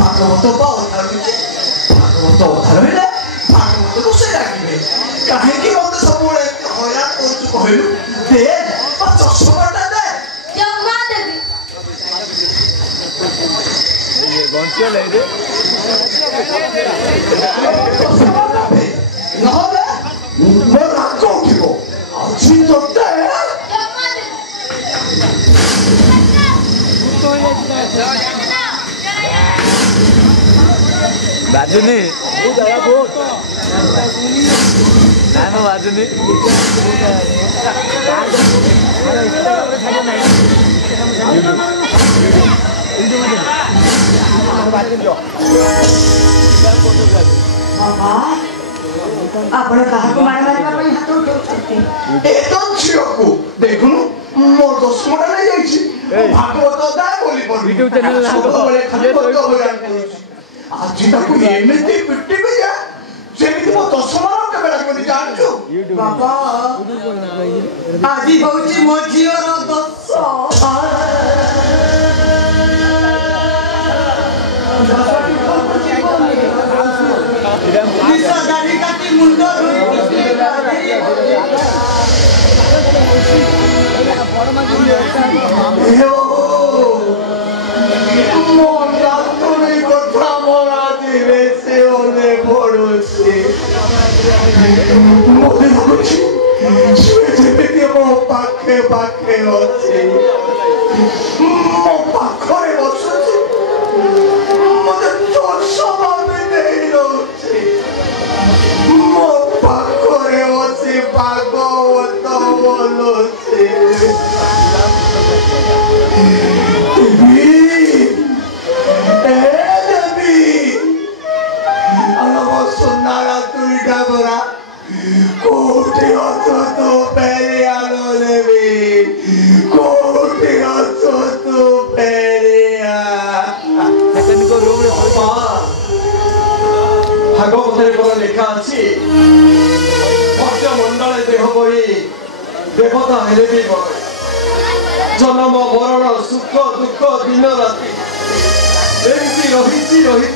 भागवत भागवत को से राखिबे काहे कि मत सब बळे होया कोचु कहलु दे चश्माटा दे जम्मा देबी ये बंचिया ले रे नहले मोर राग उठिबो आछि तोते जम्मा देबी बाजुनी नानो बाजुनी आपण काहाको मारमारिका पई हात उठौछथि ए तो छियको देखुनु मोर दसमटा नै जाईछि भागवत दाय बोली पड़ यूट्यूब चैनल ना तो बळे खाली बत हो जाय आज ताको एमिति पिट्टी भी जा सेमिति मो दसमार के बेला कोनी जानछु बाबा आदि होछि मो जीवन दस निसा दाढ़ी काटी मुंड पाखे पाखे अच्छे मो पाखरे बसुची मते चोसमा भी नहीं रहउची मो पाखरे अच्छे भागवत बोलुची सुनारा तुईटा बरा कोटी अतो तो पेरे आलो लेबी कोटी अतो तो पेरे आ सेकंड को रूम रे भागवतरे कोन लेखा अछि भक्त मंडल देह बरी देवता हेले भी बरे जन्म मरण सुख दुख दिन राति एमती रही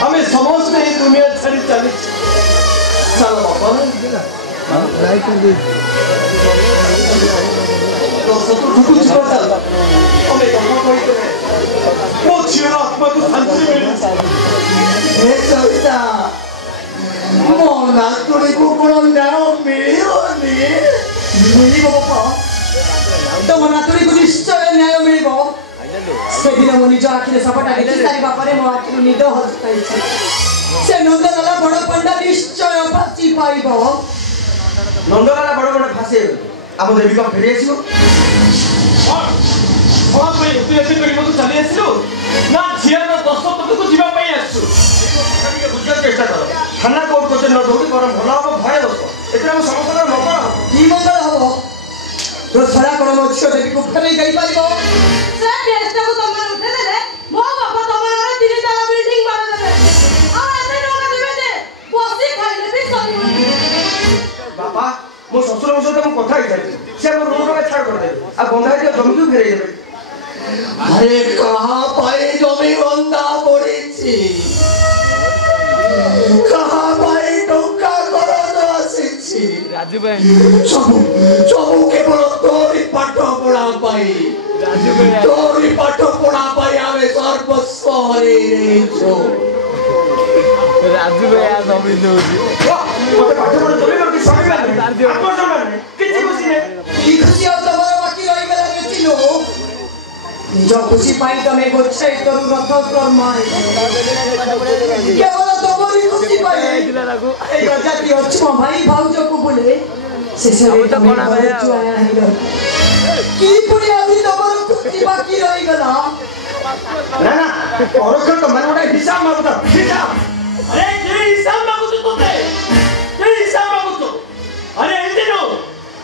हमें समस्त ही दुनिया छाड़ी चली चलो बाबा लाइक कर दे तो सब ठुकु छिपा चल हमें कहां कोई तो वो जीवन आत्मा को शांति मिली हे सविता मोना तुरी को कोन जानो मिलियोनी मिलिबो बाबा तो मना तुरी को निश्चय न्याय मिलिबो सेदिन मो निज आखिरे सपटा देखि सारी बापारे मो आखिरु निद हस्ताइछि से नंदलाला बड़ पंडा निश्चय फासी पाइबो नंदलाला बड़ फासी आम देवी का फेरि आसिबो कौन पे तू ऐसे करी मत चली आसिलु ना झिया न 10 तक को जीवा पई आसु के बुझा चेष्टा कर थाना कोर्ट को न दौड़ी परम भला हो भय दोस एतरा हम समस्त न कर की मंगल हबो तो सरा कोन मो छियो देवी को फेरि गई पाइबो से चेष्टा को तमन उठे देले मो बाबा तमन रे 3 बिल्डिंग मार देले आ एते लोग देबे जे बसी खाइले भी सरी बाबा मो ससुर सहित हम कथा ही जाई से हम रूम रे छाड़ कर दे आ बंधा के जमी को फेरे देबे अरे कहां पाए जमी बंधा पड़ीची कहां पाए टोका कर दसिची राजू भाई सब केवल तोरी पाठ पढ़ा पाई राजू भाई तोरी पाठ पढ़ा पाई आवे सर्वस्व हरे रेछो राजू भाई आ नमी दोजी मते पाठ पढ़ चले कर कि सभी बात आपन समान किछि खुशी ने की खुशी हो तमर बाकी रही गला नेचिलो निज खुशी पाई तमे गोछे तरु रथ कर्माय केवल तमरी खुशी पाई ए गजाती अच्छो भाई भाउजो को बोले शेषे तो कोना भाई आया हिरो की पुरी आदि तमर खुशी बाकी रही गला ना ना औरत तो मन उड़ा हिसाब मांगता हिसाब अरे के हिसाब मागु तो ते के हिसाब मागु तो अरे एते नो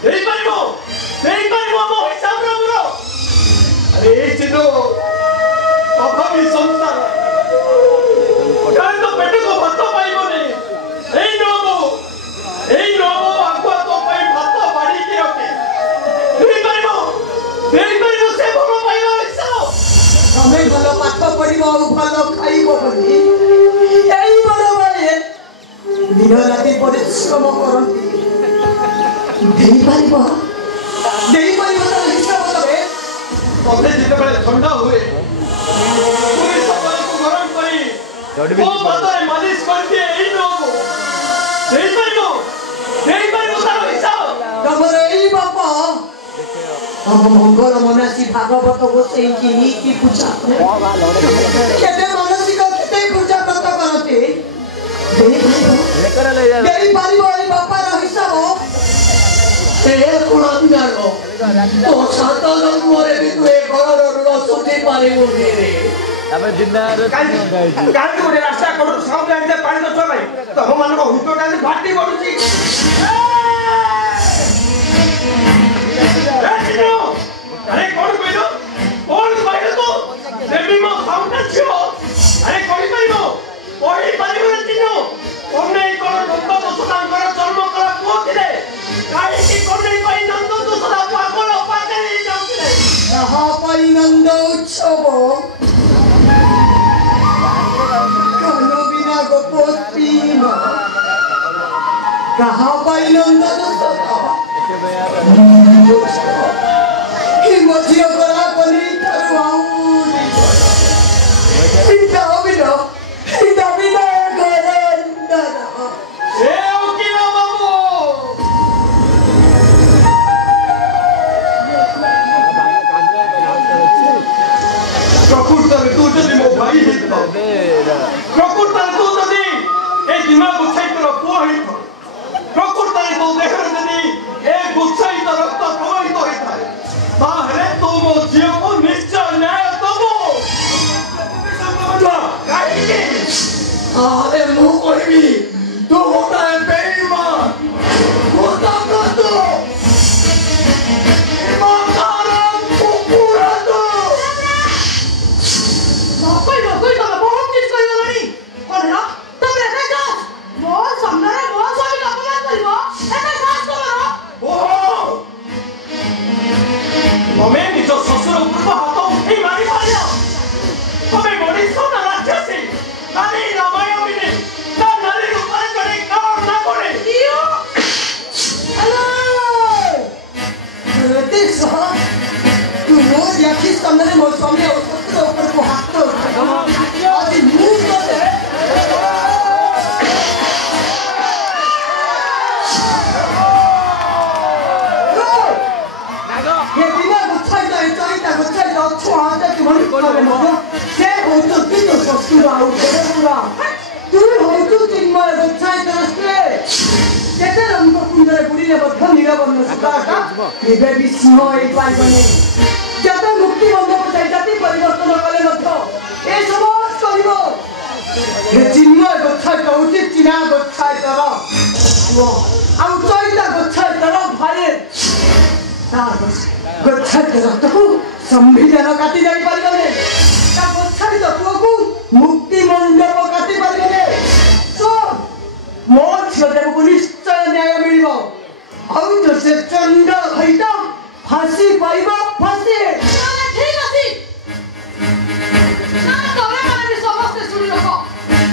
देई पारिबो मो हिसाब रो अरे चिनो अभावी संसार कान तो पेट को भात पाइबो नहीं एई नो पड़िबो भलो खाइबो बोली एई बड़ बड़े दिन राति परिश्रम करती देई पारिबो तो हिसाब तबे तबे जिते बेले ठंडा हुए पूरी सफल को गरम करी वो माताए मालिश करके एई लोग देई पारिबो तार हिसाब तमर एई बापा हम मंगल मनासी भागवत गोसाई की नीति पूजा केते मानसिक केते पूजा करता करते देई पारिबो एई बापा रो हिसाब ए कुणांगारो तो सातन मोरे भी तू एक घर रो सुधी पारिबो रे तापर जिन्नार गाड़ी गोटे रास्ता करू सब जाने पानी तो भाई तो हम मान को हुतो डाली फाटी पडुची अरे कौन कहलो तो देवी मो साउंड छियो अरे कोई परिबो रे चिन्नो कोने कोन नंद दोसदा कर जन्म करा पोथिले काई की कोने पाई नंद दोसदा पागल पागल जाउतिले कहा पाई नंद उत्सव कानो बिना गोपोती न कहा पाई नंद दोसदा मझियो करा कोनी थारु आउरी इता बिना घरंदा ए उकिल बाबू प्रकृत तू जदी मो भाई हितो प्रकृत तू जदी ए दिमाग उठाई तो पो हितो प्रकृत तू देह जदी ए गुच्छाई तो रक्त प्रवाहित होइता ताहले तो मो जीव को निश्चय न्याय दबो काहे अरे मु कहबी तू होता है बेईमान होता का तो ईमानदार कुकुरा तो नकोई तमे बहुत किछ कहि गलनी कोनरा तमे देखा मो सामने मो स्वामी का अपमान करबो एटा सास करो ओ तमे निज ससुर पूर्व हाथ उठे मारी पारियो तमे बड़ी सोना राक्षसी नारी रामायण में ना नारी रूपरे करे काम ना करे दियो हेलो देख तू मोर याकी सामने मोर सामने ऊपर को हाथ तो आज मूव कर दे ये बिना गुच्छाई तो छुआते तुम्हारी करे मजा से हो तो कितो ससुरा हो पूरा तू हो तो चिन्मय गुच्छाई तरस्ते केते रंग कुंडरे पुरीले बद्ध निरबन्न सुकाटा केबे भी सिंह एई पाइबने जते मुक्ति बंधन जाई जाति परिवर्तन कले मध्य ए समाज कहिबो ये चिन्मय गुच्छाई तो उचित चिना गुच्छाई तर वो आउ चैता गुच्छाई तर भाई रक्तको संविधान काटी जाई पारिबने ता गोछारी तत्वको मुक्ति मंडप काटी पारिबने तो मो छदेव को निश्चय न्याय मिलिबो आउ तो से चंड हईता फांसी पाइबो फांसी ठीक अछि ना तमे माने समस्त सुनि रखो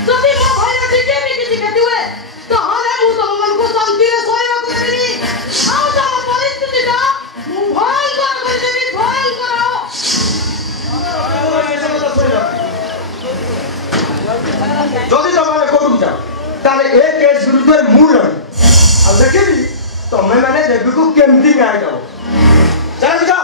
जदि मो भाई टिके भी किछि खेती हुए तो हाले मु तम मन को शांति रे सोइबा को देबी आउ तम परिस्थिति का मु भय कर देबी भय करो যদি তোমারে করুম যা তাহলে এই কেস বিরুদ্ধে মু লড়ি আর দেখিবি তুমি মানে দেবীকে কেমতি ন্যায় দাও চল যা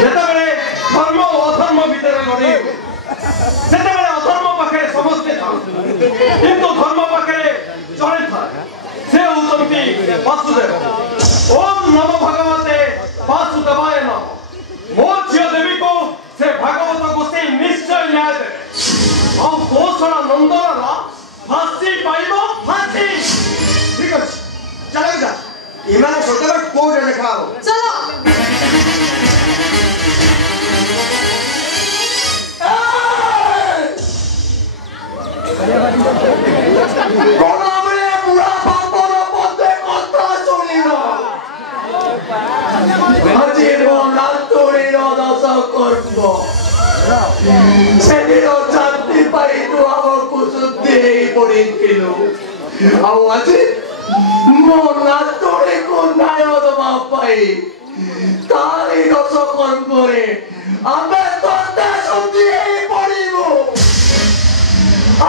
যেতবেলে ধর্ম অধর্ম ভিতরে লড়ি সেতবেলে অধর্ম পাখে সমস্তে থাকে কিন্তু ধর্ম পাখে জড়ে থাকে से उतमती वासुदेव ओम नमो भगवते वासुदेवाय नमः मोक्ष देवी को से भगवत को से निश्चय न्याय दे हम घोषणा नंदना फांसी पाइबो फांसी ठीक है चले जा इमाने छोटे कोड लिखाओ चलो कौन आवे ସେଦିନ ଶାନ୍ତି ପାଇ ତୁ ଆମକୁ ଶୁଦ୍ଧି ହେଇ ପଡ଼ିଥିଲୁ ଆଉ ଆଜି ମୋ ନାତୁଣୀକୁ ନ୍ୟାୟ ଦେବା ପାଇଁ ତାରି ଦୋଷ କର୍ମରେ ଆମେ ତୋତେ ଶୁଦ୍ଧି ହେଇ ପଡ଼ିବୁ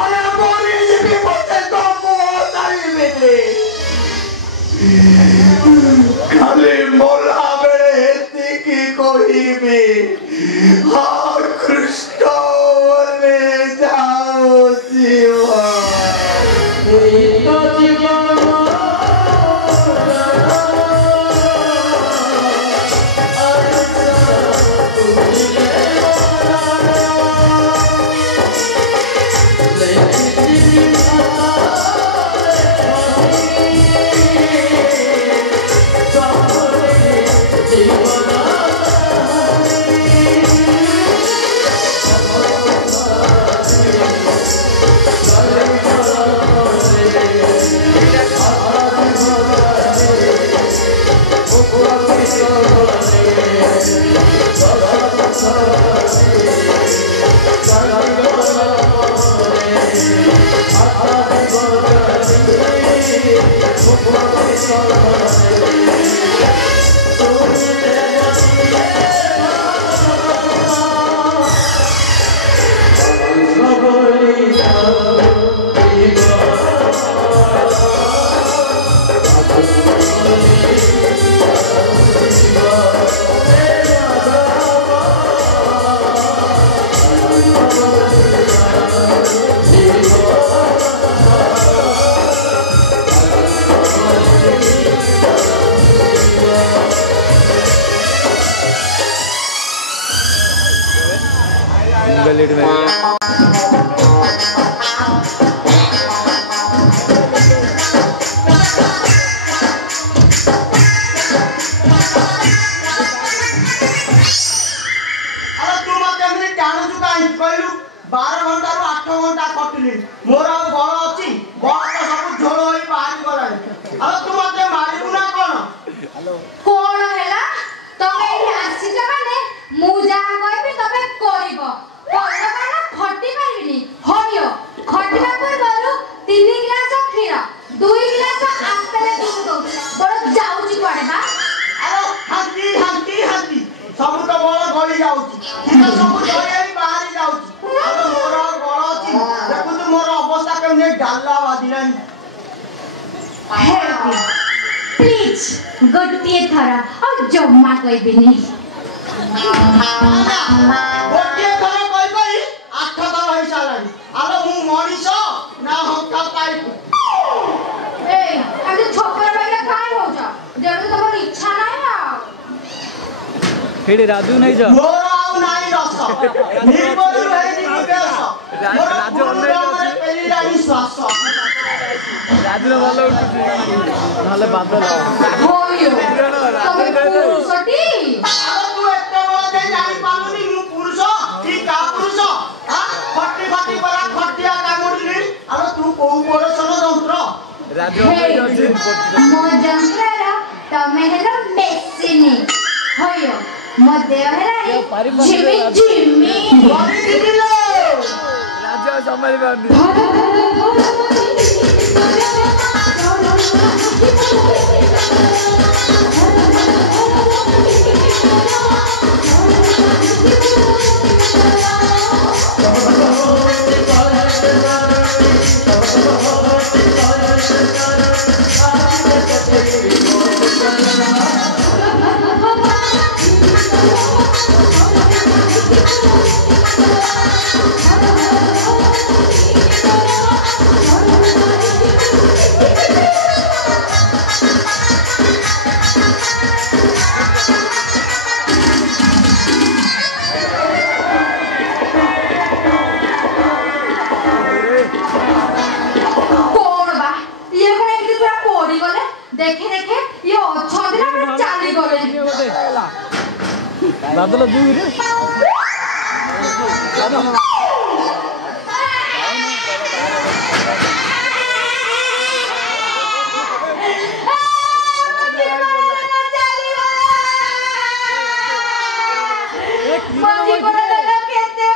ଆରେ ମରିଯିବି ପଛେ ତ ମୁହଁ ଚାଲିବିନି ଖାଲି ମଲା ବେଳେ ଏତିକି କହିବି ହଁ କୃଷ୍ଣ ବୋଲେ ଯାଉଛି प्लीज गोटे थर और जम्मा कहबिनी गोटे थर कहि कहि 8 थर होई सालानी आलो मु मनीष ना हंका पाइप ए आगे छोकर भाईला काय हो जा जेनु तमर इच्छा नाही आ हेडी राजू नहीं जा मोर आउ नाही रस निर्बल है निकेश राजू ऑनलाइन पेली रानी श्वास राजू ଭଲ ଉଠୁଛି ନହେଲେ ବାଦଲ होयो तमे पुरुषटी आलो तू एते बड़ जाई जाई पालुनी मु पुरुष की का पुरुष हां फटी फटी परा फटिया कामुडली आलो तू को पुरुष यंत्र राजू ऑनलाइन मो जंत्ररा तमे हेलो मेसिनी होयो मो देह हेला झिमी झिमी बड़ी दिदिलो राजू संभाली पानी बादल दूर रे मजी कोन लगा केते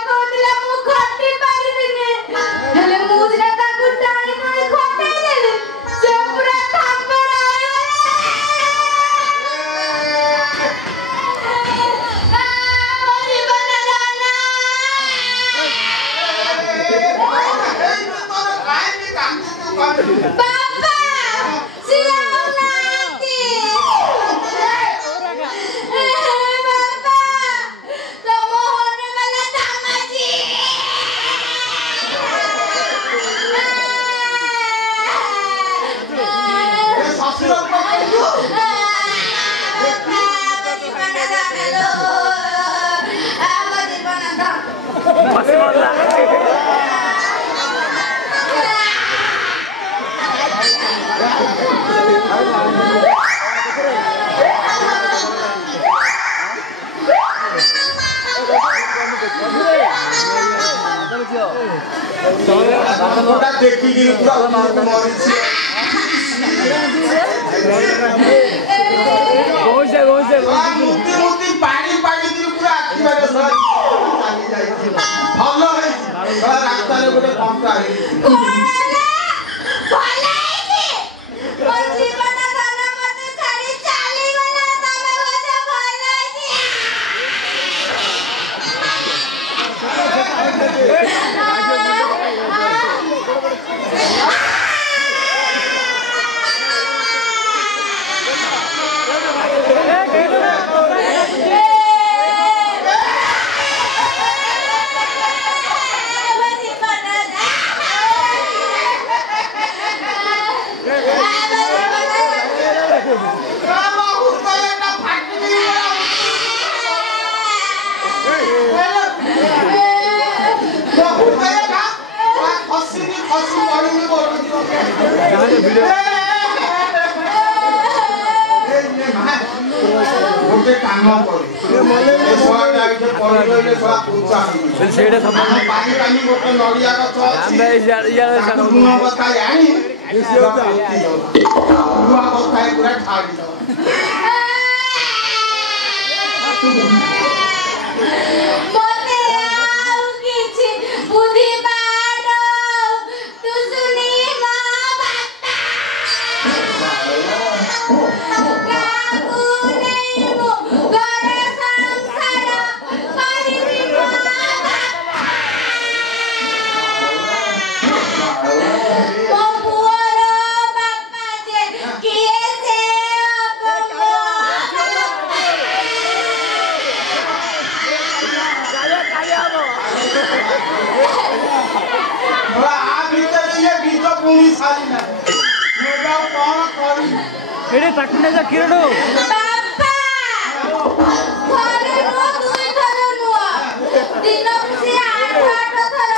बाबा सिया नाती बाबा तुम होने वाला दामाजी ए ससुर को कहियो ওটা দেখি কি পুরো মরিছি মুক্তি মুক্তি পানি পানি দিয়ে পুরো আখি বাইরে চালি যাইছি ভালো হইছে রাস্তায় গোটে কমটা गोटे काम करी सोड़ा इथे पड़ले सोड़ा पूजा सेडे सब पानी पानी गोटे नड़िया गछ अछि गुण बता आनी बुआ बता पूरा ठाड़ी दो मोते आउ किछि बुद्धि बाडो तू सुनी मा बाता काकू नहीं मो गरे संसार करिबी मा बाता ओ पुअरो बापा जे किए से अपमो थोड़ा आ भीतर ये भीतर पूरी सारी ना मेरा कौन करी एडे तकने जा किरणो बापा घरे रो दुई थर नुआ दिन से 8 थर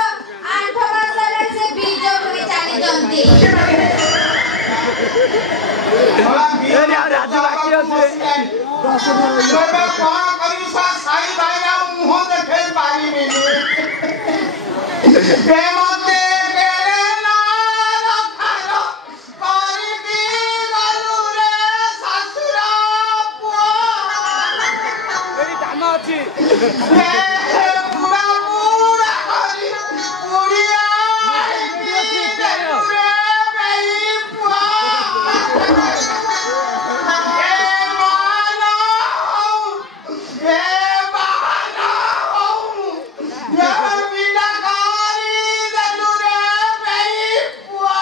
8 मासरे से बीज हुई चाली जंती थोड़ा ए राजू बाकी আছে मेरा कौन करी सा साई भाईरा मुंह देखे पारी में प्रेमते केरे ना रखारो करी की गलु रे ससुरा पुआ ଏଇ କାମ ଅଛି पूरा पूरा करी पुड़िया की गलु रे बेई पुआ ए मानो ए बहाना ये बिना करी गलु रे बेई पुआ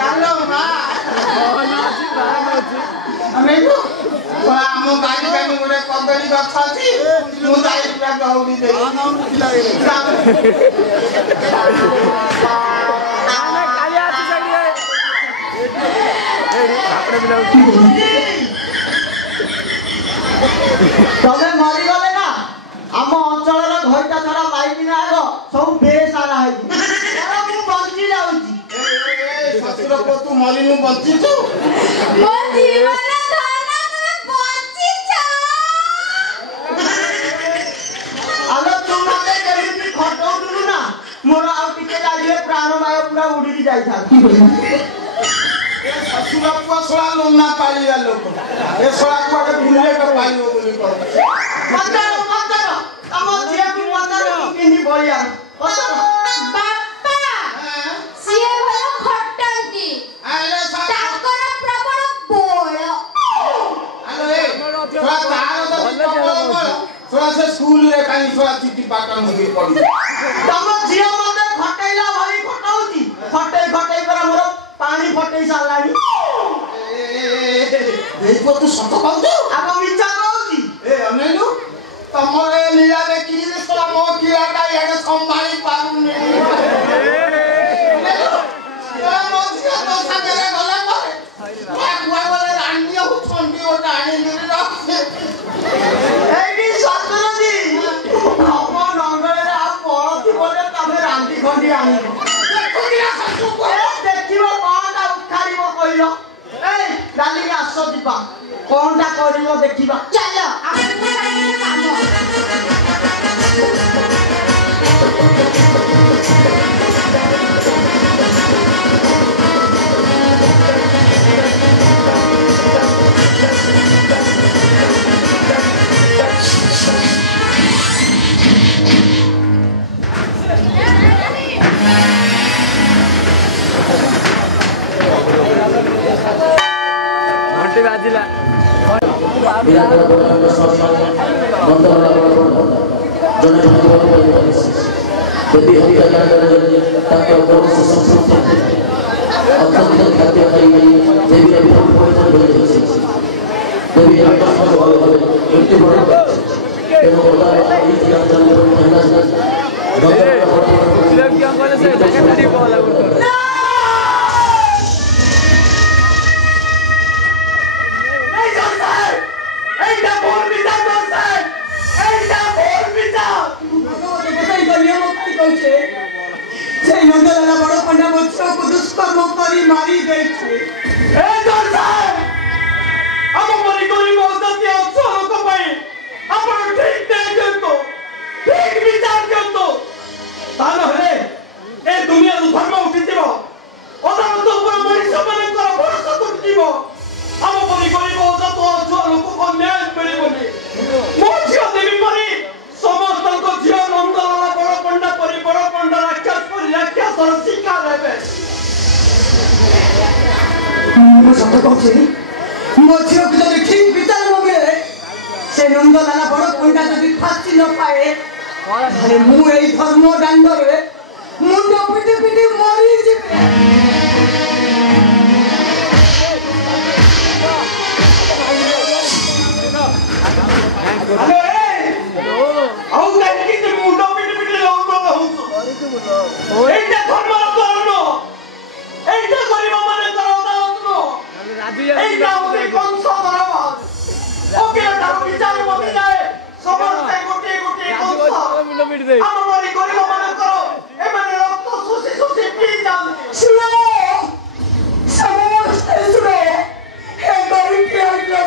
हेलो मां अमेको बड़ा हम गाड़ी में मोरे कंदरी गछ अछि मु जाई पूरा गौरी दे आने कालिया ଅଛି ସାଇଡେ ଏଡି આપણે બિલાઉ तमे मरी गले ना आम अंचल घरटा छड़ा पाइबी ना आग सब बेसारा है मु बंची जाउची ससुर को तू मलिनु बंची छु मो जीवन धन में बंची छ आलो तू मते केमिति खटौ दुनु ना मोर आ टिके जाइले प्राण माय पूरा उड़ी जाई था ससुर को सोला लोना पालिया लोक ए सोला को के भूले के पाइयो बोली कर मंदर हम जिया की मंदर किनी बोलिया बापा सिए भलो खटंती आले सा ताकर प्रबल बोल आलो ए सोला तार सोला से स्कूल रे काई सोला चिट्ठी पाटन होई पड़ी तम जिया मते खटैला भई खटाउची खटै खटै पर मोर पानी फटै सालानी देखो तू सत कहू अब विचार होची ए अनेलु तमरे लीला देखि जे सला मो किराटा याडे संभाली पारुनी ए मोजिया तो सागरे गला पारे कुआ गले रानी हो ठंडी हो डाणी निरी रखे एडी सतरदी हम नंगरे आ पळती बोले तमे रांदी खंडी आनी देखो दिया ससु को देखिबो कोनटा उखारिबो कहिलो ए डाली आसो दिबा कोनटा करिबो देखिबा चलो आपण काम घंटे बाजिला मारी गई छे ए दोसाय हम मरी कोई बहुत अच्छो लोक पई आपण ठीक देखतो ठीक विचार करतो तान हले ए दुनिया नु धर्म उठिथिबो ओदान तो ऊपर मनुष्य माने कर भरोसा करथिबो हम मरी कोई बहुत अच्छो लोक को न्याय मिलिबोनी मो झियो देवी परी समस्त को झियो नंदलाला बड़ पंडा परी बड़ पंडा राक्षस परी राक्षस शिकार हेबे सत कहूँ मो झील को जब ठीक विचार न मिले से नंदलाला बड़ पंडा जब फांसी न पाए अरे मु एई धर्म दांड रे मुंड पिटी पिटी मरी जिबे अरे आउ काहे कि मुंड पिटी पिटी लौंड होउछ एटा धर्म कर्ण एटा गरीब माने এই নামে কংস ধরাবাদ ওকে তার বিচার মতে যায় সমস্ত গোটে গোটে কংস আমার গরিব মানে করো এমানে রক্ত সুসি সুসি পি যান শুনো সমস্ত শুনো হে গরিব কে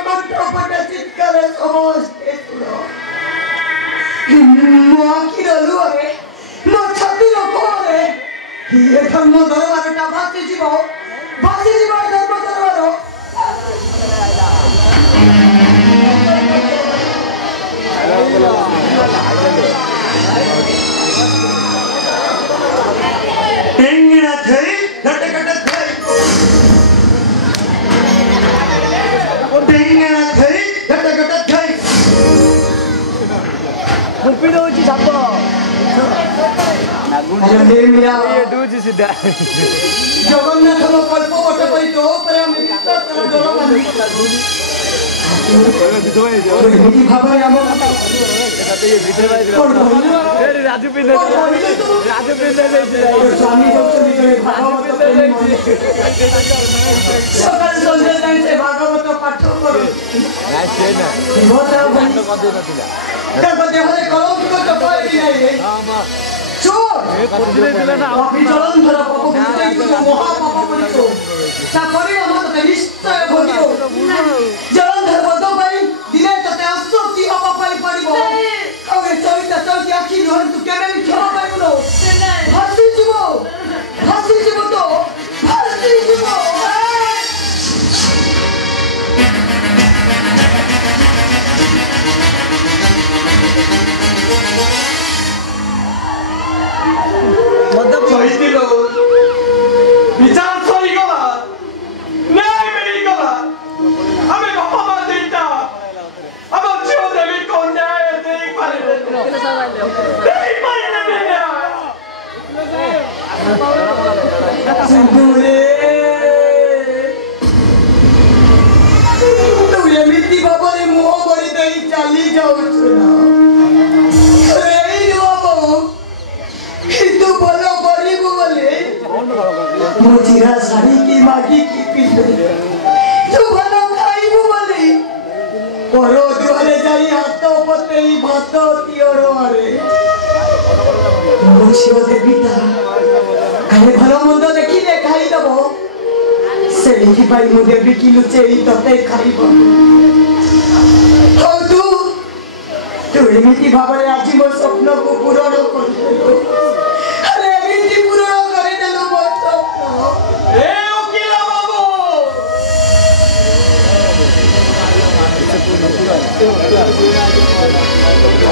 কণ্ঠ পটে চিৎকারে সমস্ত শুনো মাকি রলু আরে মো ছাতি রকরে হে ধর্ম দরবারটা ভাসি জীব ধর্ম দরবার टेंगना थई लटकट थई टेंगना थई लटकट थई गुप्पी दोची छाप जंदे मिला ये दूजी सीधा जगन्नाथ को कल्प बटे पई तो पर हम विश्वास कर दोनो माने भाई हम ये भीतर भाई राजू पिंदे स्वामी सकाल संध्या टाइम से भागवत पाठ करो देखो देहरे कलंक तो कोई नहीं है चोर अभी जलंधर पाप बुझे तो महापाप करितो तापरे हम तो निश्चय भोगियो जलंधर बदो भाई दिने तते असोती अपापाई पड़िबो अबे चविता चौकी आखी धर तू केबे खेला पाइबो हसी जीवो तो हसी जीवो मतलब चोइती लो विचार सही गला न्याय मिली गला हमें बाबा देता जाऊछु ना रे बाबू तू बोलो गरीब बोले मुझिरा साड़ी की मागी की पीते तू बोलो खाइबू बोले परो दुआरे जाई हाथ पते ही भात तियोरो मारे मुझियो देवीटा काहे भलो मंद देखि ले खाई दबो सेठी भाई मु देवी की लुचे ही तते खाइबो हो तू एमिति भाबरे आज मो स्वप्न को पूरण करदेलो अरे एमिति पूरण करे देलो मो स्वप्न ए ओकिला बाबू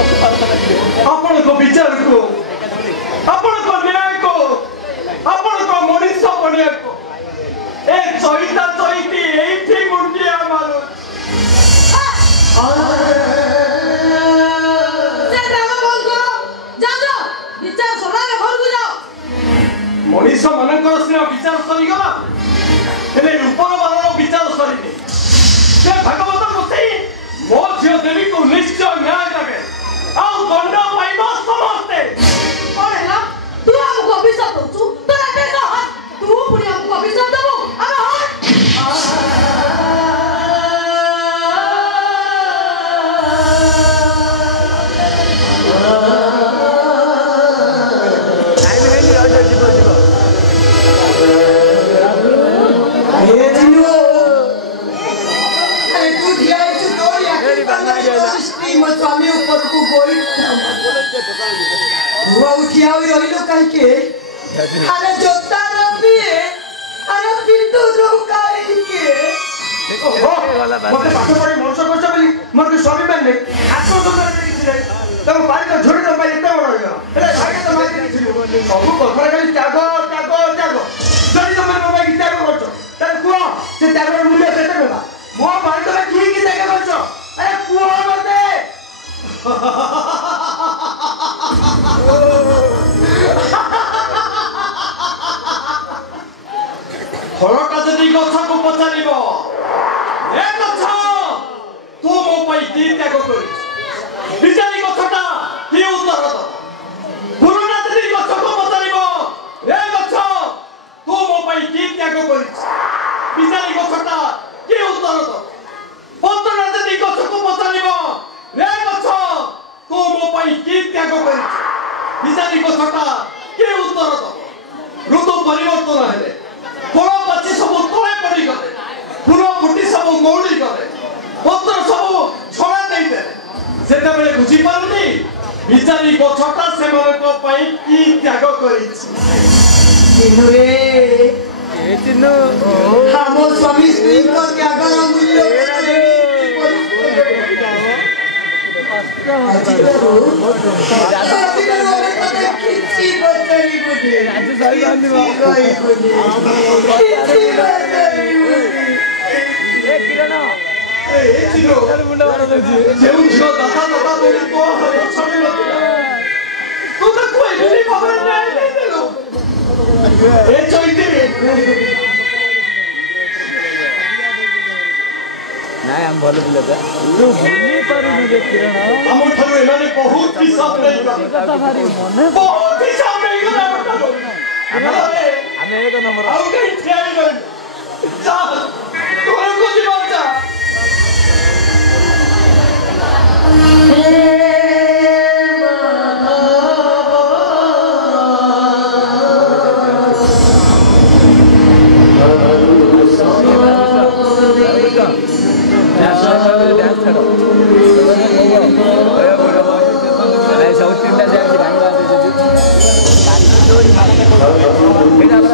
आपण को विचार को आपण को न्याय को आपण को मनुष्य बनिया को ए चोइता चोइती एठी मुंडिया मारो मनीष मानकर सिना विचार सरीगला हेले रूपर बालर विचार सरीनी से भागवत मुसई मो झियो देवी को निश्चय न्याय देबे आ दंड पाइबो समस्ते कौन है ना तू हमको अभिशाप दउछु तोरा के कह तू पुरी हमको अभिशाप देबो अरे स्वामी ऊपर को कोई हुआ उठिया हुई रही लोग कहीं के अरे जोता रबी अरे पिंटू रुकाई के मते पाठ पढ़ी मनुष्य कष्ट बोली मोर स्वामी माने आत्मदंड किछि नै तब बारी तो झोड़ी तो बाई एते बड़ गयो हेले भागे तो मारी किछि सब कथरा खाली त्याग त्याग त्याग जदी तमे मोबाइल की त्याग करछो त कुआ से त्याग मूल्य केते होला मो बारी तो की त्याग करछो अरे कुआ मते फलटा जदि गछ को पचारिबो ए गछ तू मो पई की त्याग करिस बिचारी गछटा की उत्तर द फलटा जदि गछ को पचारिबो ए गछ तू मो पई की त्याग करिस बिचारी गछटा की उत्तर द पत्तरा जदि गछ को पचारिबो ए गछ तू मो पई की त्याग करिस बिचारी गछटा की उत्तर द ऋतु परिवर्तन हेले फल पाची सब तले पड़ी गले फूल फुटी सब मौड़ी गले पत्र सब छड़ा दे दे सेटा बेले बुझी पारुनी बिचारी गछटा से मानको पई की त्याग करिछि चिन्नु रे ए चिन्नु हम स्वामी श्री को त्यागर मूल्य राजू साई गांधी ए किरण ए चिनो मुंडा मार दउछि जेउ छो दादा दादा बोली तो छबी तू तो कोई नहीं खबर नहीं देलो ए चोइती ନାଇଁ ଆମ ଭଲ ପିଲା ତା ତୁ ଭୁଲି ପାରୁନି ରେ କିରଣ ଆମ ଠାରୁ ଏମାନେ ବହୁତ ହିସାବ ନେଇ କଥା ଭାରି ମନେ ବହୁତ ହିସାବ ନେଇ ଗଲା ଆମ ଠାରୁ ଆମେ ଏକ ନମ୍ବର ଆଉ କେହି ଠିଆ ହେଇଗଲେ ଯା ତୋରକୁ ଯିବା ଯା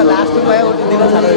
लास्ट दिन सारा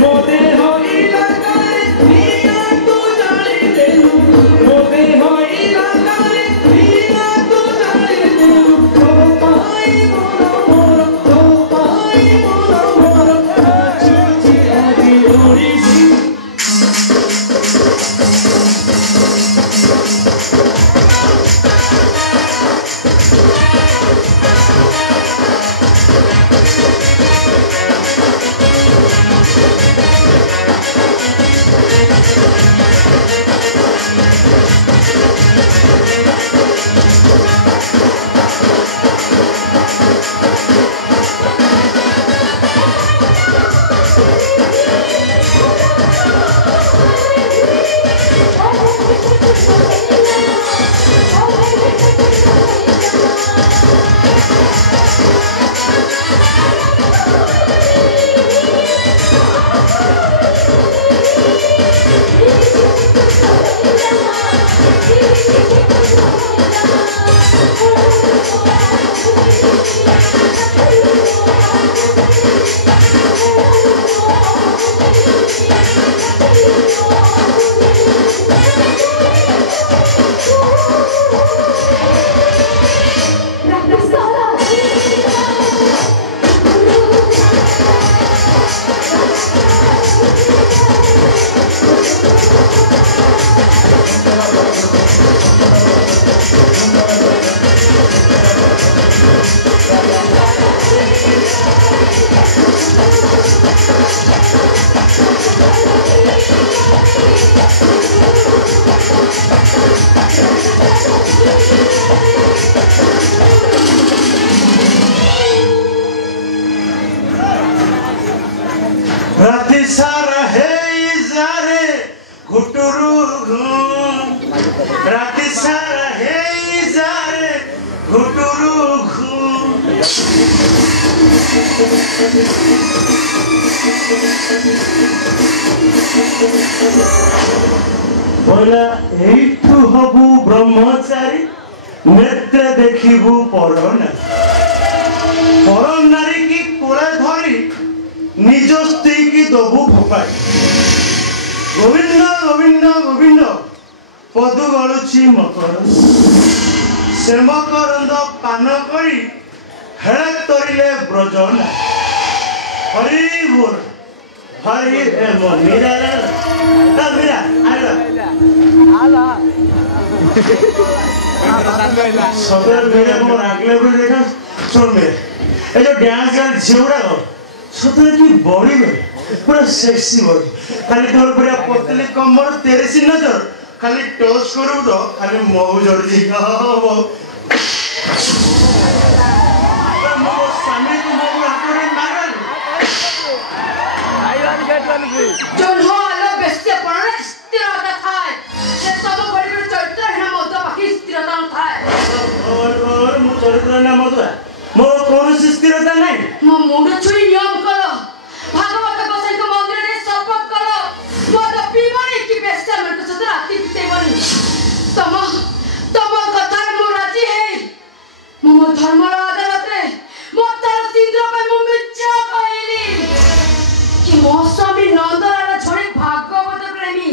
मोते राति सारा है इजारे घुटुरु राति सारा है इजारे घुटुरु बोला एठु हबु ब्रह्मचारी नेत्र देखिबु परना नारी की कोड़ा धरी निज स्त्री की दबु फपाई गोविंद गोविंद गोविंद पदु गलुची मकर श्यामकरंद पान करी हेड़ तरिले ब्रजना हरि बोल हरि मीरा मीरा सदर मेरे मोर आगले भी देखा सुन मेरे ये जो डांस कर झिउड़ा हो सदर की बॉडी में पूरा सेक्सी बॉडी खाली तोर पूरा पतली कमर तेरे सी नजर खाली टच करू तो खाली मऊ जड़ जी हो मो स्वामी को मो हाथरे मारल आईवान गेट वाली जोन हो आलो बेस्ते पड़े स्थिरता थाए से सब बड़ी बड़ी चरित्र है ना मत बाकी स्थिरता न थाए और मो चरित्र ना मत मो कौन सी स्थिरता नहीं मो मुंड छुई नियम करो भागवत गोसाई को मंदिर रे शपथ करो मत पीबनी की बेस्ते मन को सदा राती बीते बनी तम कथा मो राजी है मो धर्म अदालत रे मो तार सिंद्र पे मो मिच्छा कहली कि मो स्वामी नंदलाल छोड़े भागवत प्रेमी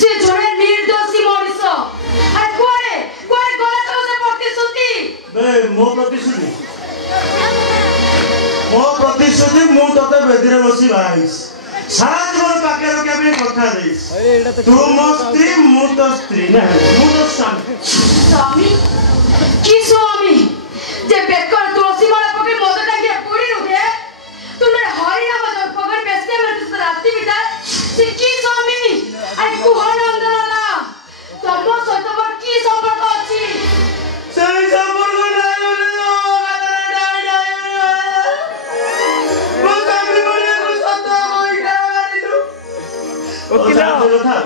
से छोड़े निर्दोषी मनीष अरे कोड़े गला तो से प्रतिश्रुति बे मो प्रतिश्रुति मु तते बेदिरे बसी बाइस सारा जीवन पाके रखे में कथा देइस तू मो स्त्री मु तो स्त्री ना मु तो स्वामी की स्वामी जे बेकर तुलसी माला पके मोद टांगे पूरी रुके तुने हरि नाम पकड़ बेस्ते में तो रात्रि बिता से की स्वामी अरे कुहर नंदलाला तमो सहित मोर की संपर्क अछि सही संपर्क नाही बोले मो स्वामी बोले को सत्य होई गाड़ी दो ओके था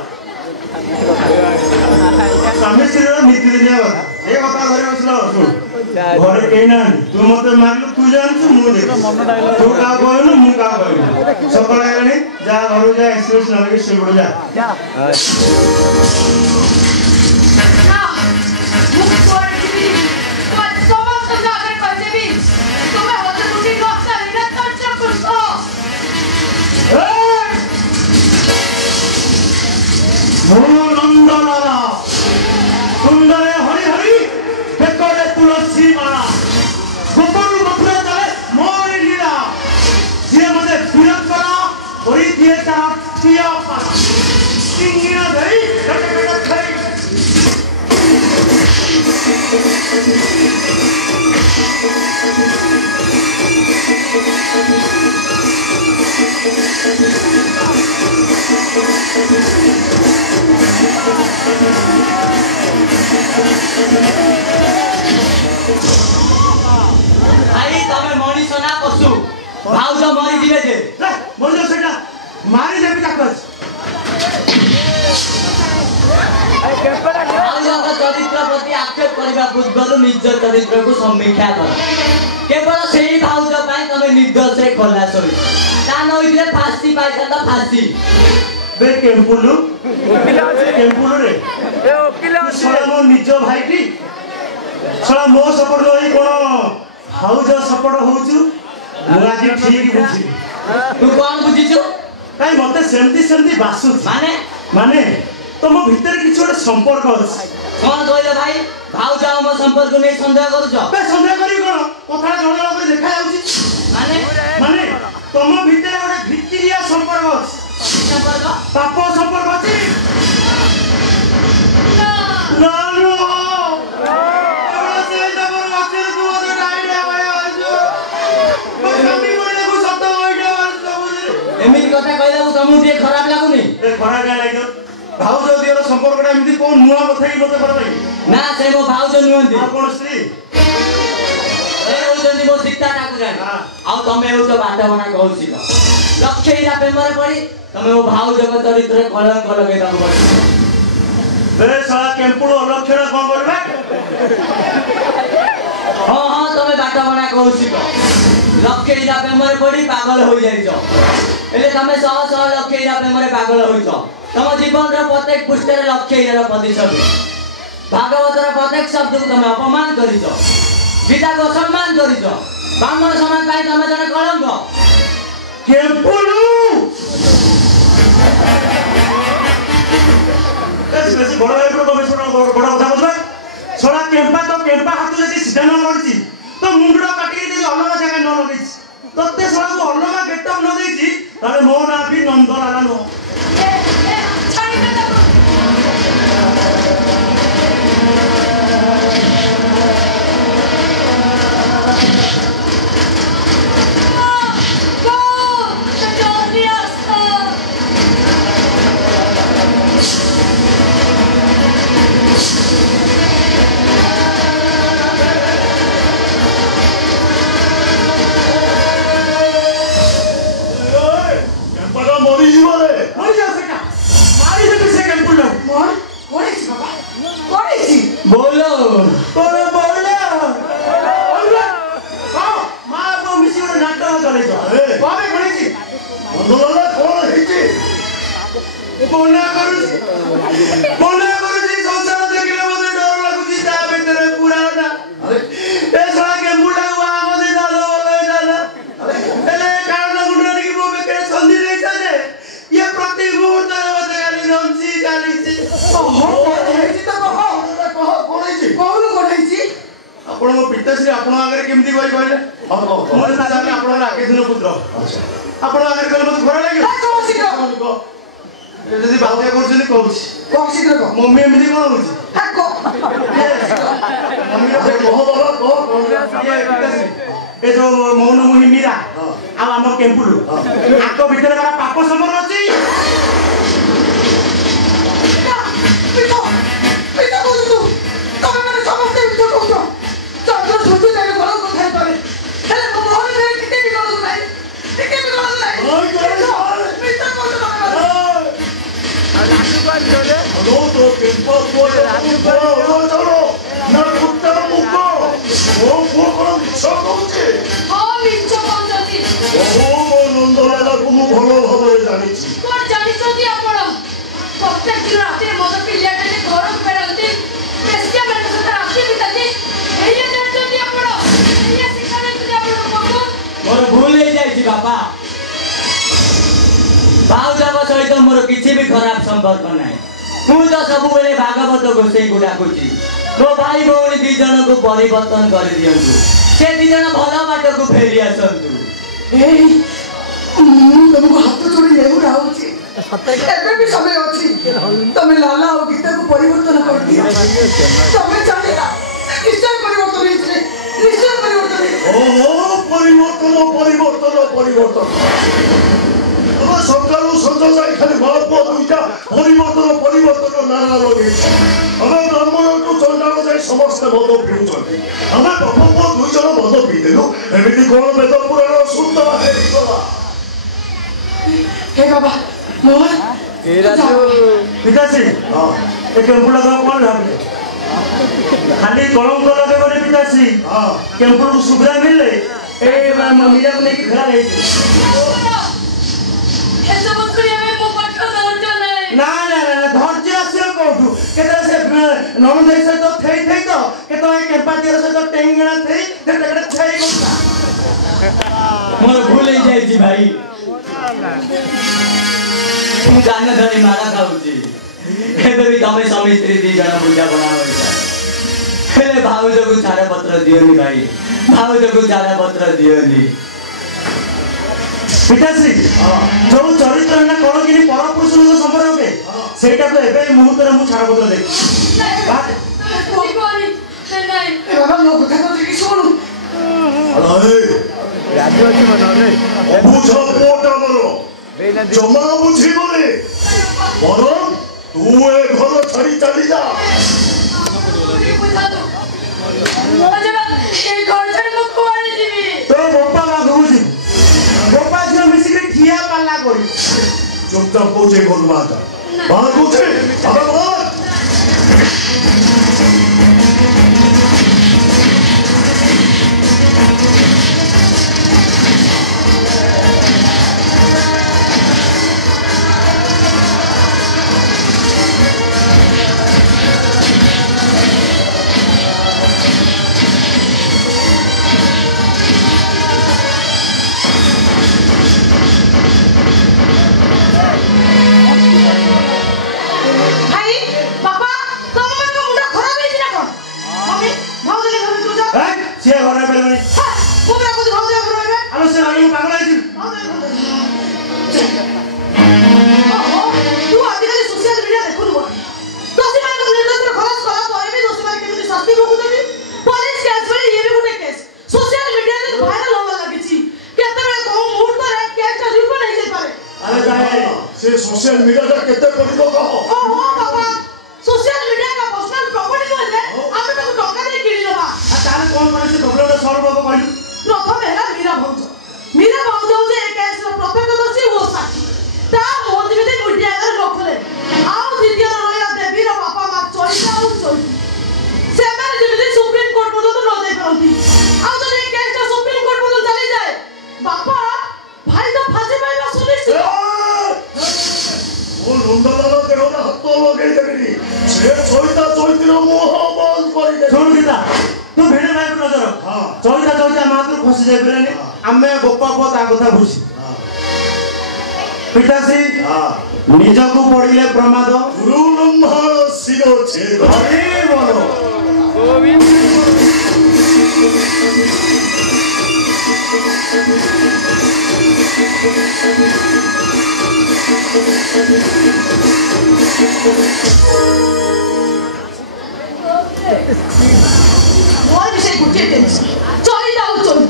स्वामी श्री नीति दिया कथा ए कथा घरे बसलो सुन घरे केही ना तू मते मारलु तू जानछु मु देख तू का कहनु मु का कहनु सकाळ आइलानी जा घरु जा एक्सप्रेस नलगे सुबड़ जा ना मुख पर भी मत समस्त जाकर कहते भी तुम्हें होते मुझे नक्शा लेना तंत्र पुष्टो नंदलाला सुंदरे हरि हरि बेकरे तुलसी माला गोपरु मथुरा चले मोर लीला जे मने विरोध करा ओरी दिए तारा पिया पास सिंगिया धरी कट खाई आई तमे मनीष ना पशु भाउज मरी दिबे जे बोलो सेटा मारी देबी ताकस भाउजक चरित्र प्रति आक्षेप करबा पूर्वरु निज चरित्र को समीक्षा कर केवल सेही भाउज पाई तमे निर्दोष रे खलास होई ता नइले फांसी पाइता फांसी बे केम्पुलु रे ए ओकिला सला मो निज भाई की सला मो सपोर्ट होई कोन हाउज सपोर्ट होउछु मुराजी ठीक बुझी तू कोन बुझिछु काई मते सेमती बासु माने तुम भीतर किछ गोटे संपर्क अछि कोन कहले भाई भाउज हम संपर्क नै संदेह करूछ बे संदेह करी कोन कथा जणला पर देखा जाउछि माने तुम भीतर गोटे भित्तिरिया संपर्क अछि संपर्क पाप संपर्क अछि ना नो एवढा से जबर वाचर तू ओदे डाइडा भाई आजो मो स्वामी बोले को सत्य होइडा वास सब एमिति कथा कहला तमु जे खराब लागुनी ए खरा का लागियो भाउज दियर संपर्कटा एमती कोन नुआ କଥା ही मते कर लागि ना से मो भाउज नुहंती आ कोन स्त्री ए होजंती मो सीता ठाकुराणी आ तमे हो तो बाटा बना कहउसी लक्ष्य इरा प्रेमरे पड़ी तमे मो भाउज को चरित्र कलंक लगे दम पड़ी ए साला केम्पुड लक्ष्यरा कोन करबा हां हां तमे बाटा बना कहउसी लक्ष्य इरा प्रेमरे पड़ी पागल हो जाइछो एले तमे सह सह लक्ष्य इरा प्रेमरे पागल होइछो तम जीवन रो प्रत्येक पुष्टर लक्ष्य इरा प्रतिशत भागवतर प्रत्येक शब्द को तमे अपमान करिछो गीता को सम्मान करिछो ब्राह्मण समाज पाई तमे जने कलंक केम्पुडु बेसी बड़ भाई को कमिशनर बड़ কথা বলবে ছড়া কেম্পা তো কেম্পা হাতু যদি সিধা ন করছি তো মুন্ডটা কাটি যদি অলগা জায়গা ন লগাইছি ততে ছড়া কো অলগা গেটআপ ন দেইছি তাহলে মো না ভি নন্দলালা নো ছাড়ি দে তো बोलो তোরে বললে মা বউ মিশি ওরে নাটক চলেছ কবে করেছি নন্দলালা কোন হইছে কোনা করুছি সংসার দেখিলে মতে ডর লাগুছি তা ভিতরে পুরাটা এ সারা কে মুড়া হুয়া মতে দাদা বলে দাদা এলে কারণ গুণা কি বউ বেকে সন্ধি দেইছা যে ইয়ে প্রতি মুহূর্তে মতে গালি রমছি গালিছি ଓହୋ କଣ ହେଇଛି ତ କହ କଣ ହେଇଛି କହୁନୁ କଣ ହେଇଛି ଆପଣଙ୍କ ପିତାଶ୍ରୀ ଆପଣ ଆଗରେ କେମିତି କହି କହିଲେ ମୁଁ ଜାଣି ଆପଣଙ୍କର ଆଗେ ଦିନ ପୁତ୍ର ଆପଣ ଆଗରେ କହିଲେ ମୋତେ ଖରା ଲାଗିବ ଯଦି ବାଧ୍ୟ କରୁଛନ୍ତି କହୁଛି କହ ଶୀଘ୍ର କହ ମମ୍ମି ଏମିତି କଣ ହଉଛି ଏ ଯୋଉ ମୌନ ମୁହିଁ ମୀରା ଆଉ ଆମ କେମ୍ପୁଲୁ ଆଙ୍କ ଭିତରେ କାହା ପାପ ସମ୍ପର୍କ ଅଛି बापा भाउजक सहित मोर किसी भी खराब संपर्क नहीं मु तो सब बेले भागवत गोसाई को डाकुची मो भाई भौणी दी जन को परिवर्तन कर दियंतु से दी जन भला बाट को फेरी आसंतु तुमको हाथ जोड़ी लेउरा होची एबे भी समय अछि तमे लाला और गीता को परिवर्तन कर दिया तमे जानिला निश्चय परिवर्तन होइछे निश्चय परिवर्तन ओहो परिवर्तन সকাল সন্ধ্যা যাই খালি গল্প দুইটা পরিবর্তন নানা লগেছে আমরা ব্রাহ্মণଠୁ ଚଣ୍ଡାଳ ଯାଇ ସମସ୍ତେ ମଦ ପିଉଛନ୍ତି ଆମେ ବାପ ପୁଅ ଦୁଇ ଜଣ ମଦ ପିଇଦେଲୁ ଏମିତି କଣ ବେଦ ପୁରାଣ ଶୁଦ୍ଧ ହେଇଗଲା हे बाबा मोहन ପିତାଶ୍ରୀ ଏ କେମ୍ପୁଡ଼ା କଣ ଭାବିଲେ ଖାଲି କଳଙ୍କ ଲଗେଇବନି ପିତାଶ୍ରୀ କେମ୍ପୁଡ଼କୁ ସୁବିଧା ମିଳିଲେ ଏ ମୀରାକୁ ନେଇକି ଘେରା ହେଇଛି ना धैर्य आसियो कोठु केते से ननद से तो थई तो केते ए केपातियर से तो टेंगणा थई केते छई गोता मोर भूल ही जाई छी भाई तुम जान धनी मारा खाउची एबे भी तमे स्वामी स्त्री दी जण पूजा बना होइसा हेले भाउज को छाड़ा पत्र दियोनी भाई भाउज को छाड़ा पत्र दियोनी पिताश्री जो चरित्र ना कोन किनी परपुरुष को संपर्क के सेटा तो एबे मुहूर्त रे मु छाड़ा पत्र दे बाबा नो कथा को कि सुनु अरे राजवासी मनले बुझ पोटा मरो जमा बुझी बोले बरम तू ए घर छड़ी चली जा तो गोपा बाबूजी गोपा जो मिसिके ठिया पाला करी चुपचाप पहुंचे घर माता बाहर पहुंचे अब बाहर सोशल मीडिया का कितने कोटी लोग हो ओहो बाबा सोशल मीडिया का पर्सनल प्रॉपर्टी हो जे आमे तो टका दे किनि लेबा ताने कोन कोन से प्रॉब्लम सॉल्व हो कहलु प्रथम हेला मीरा भाउज जे एक केस रो प्रत्यक्षदर्शी हो साक्षी ता मोदी में मीडिया कर रखले आउ द्वितीय रहिला देवी रो बापा मा चोइसा आउ चोइ से माने जेमिति सुप्रीम कोर्ट पर्यंत न जाई परंती आउ जदि केस ता सुप्रीम कोर्ट पर्यंत चली जाए बापा भाई तो फांसी पाइबा सुनिश्चित वो लुंडलाला देहना हाथ लगे देबी से छोइता छोइतिर मोह बंद करि दे सुन सीता तू भेड़े भाई को नजर हां चौथा चौथा मात्र फसी जाय बेलानी आमे गोपा को ता कथा बुझी पिताश्री हां निजको पड़िले प्रमाद गुरु ब्रह्मा शिरो छे हरि बोलो गोविंद मोर विषय गुटे टेंशन चली जाऊ चली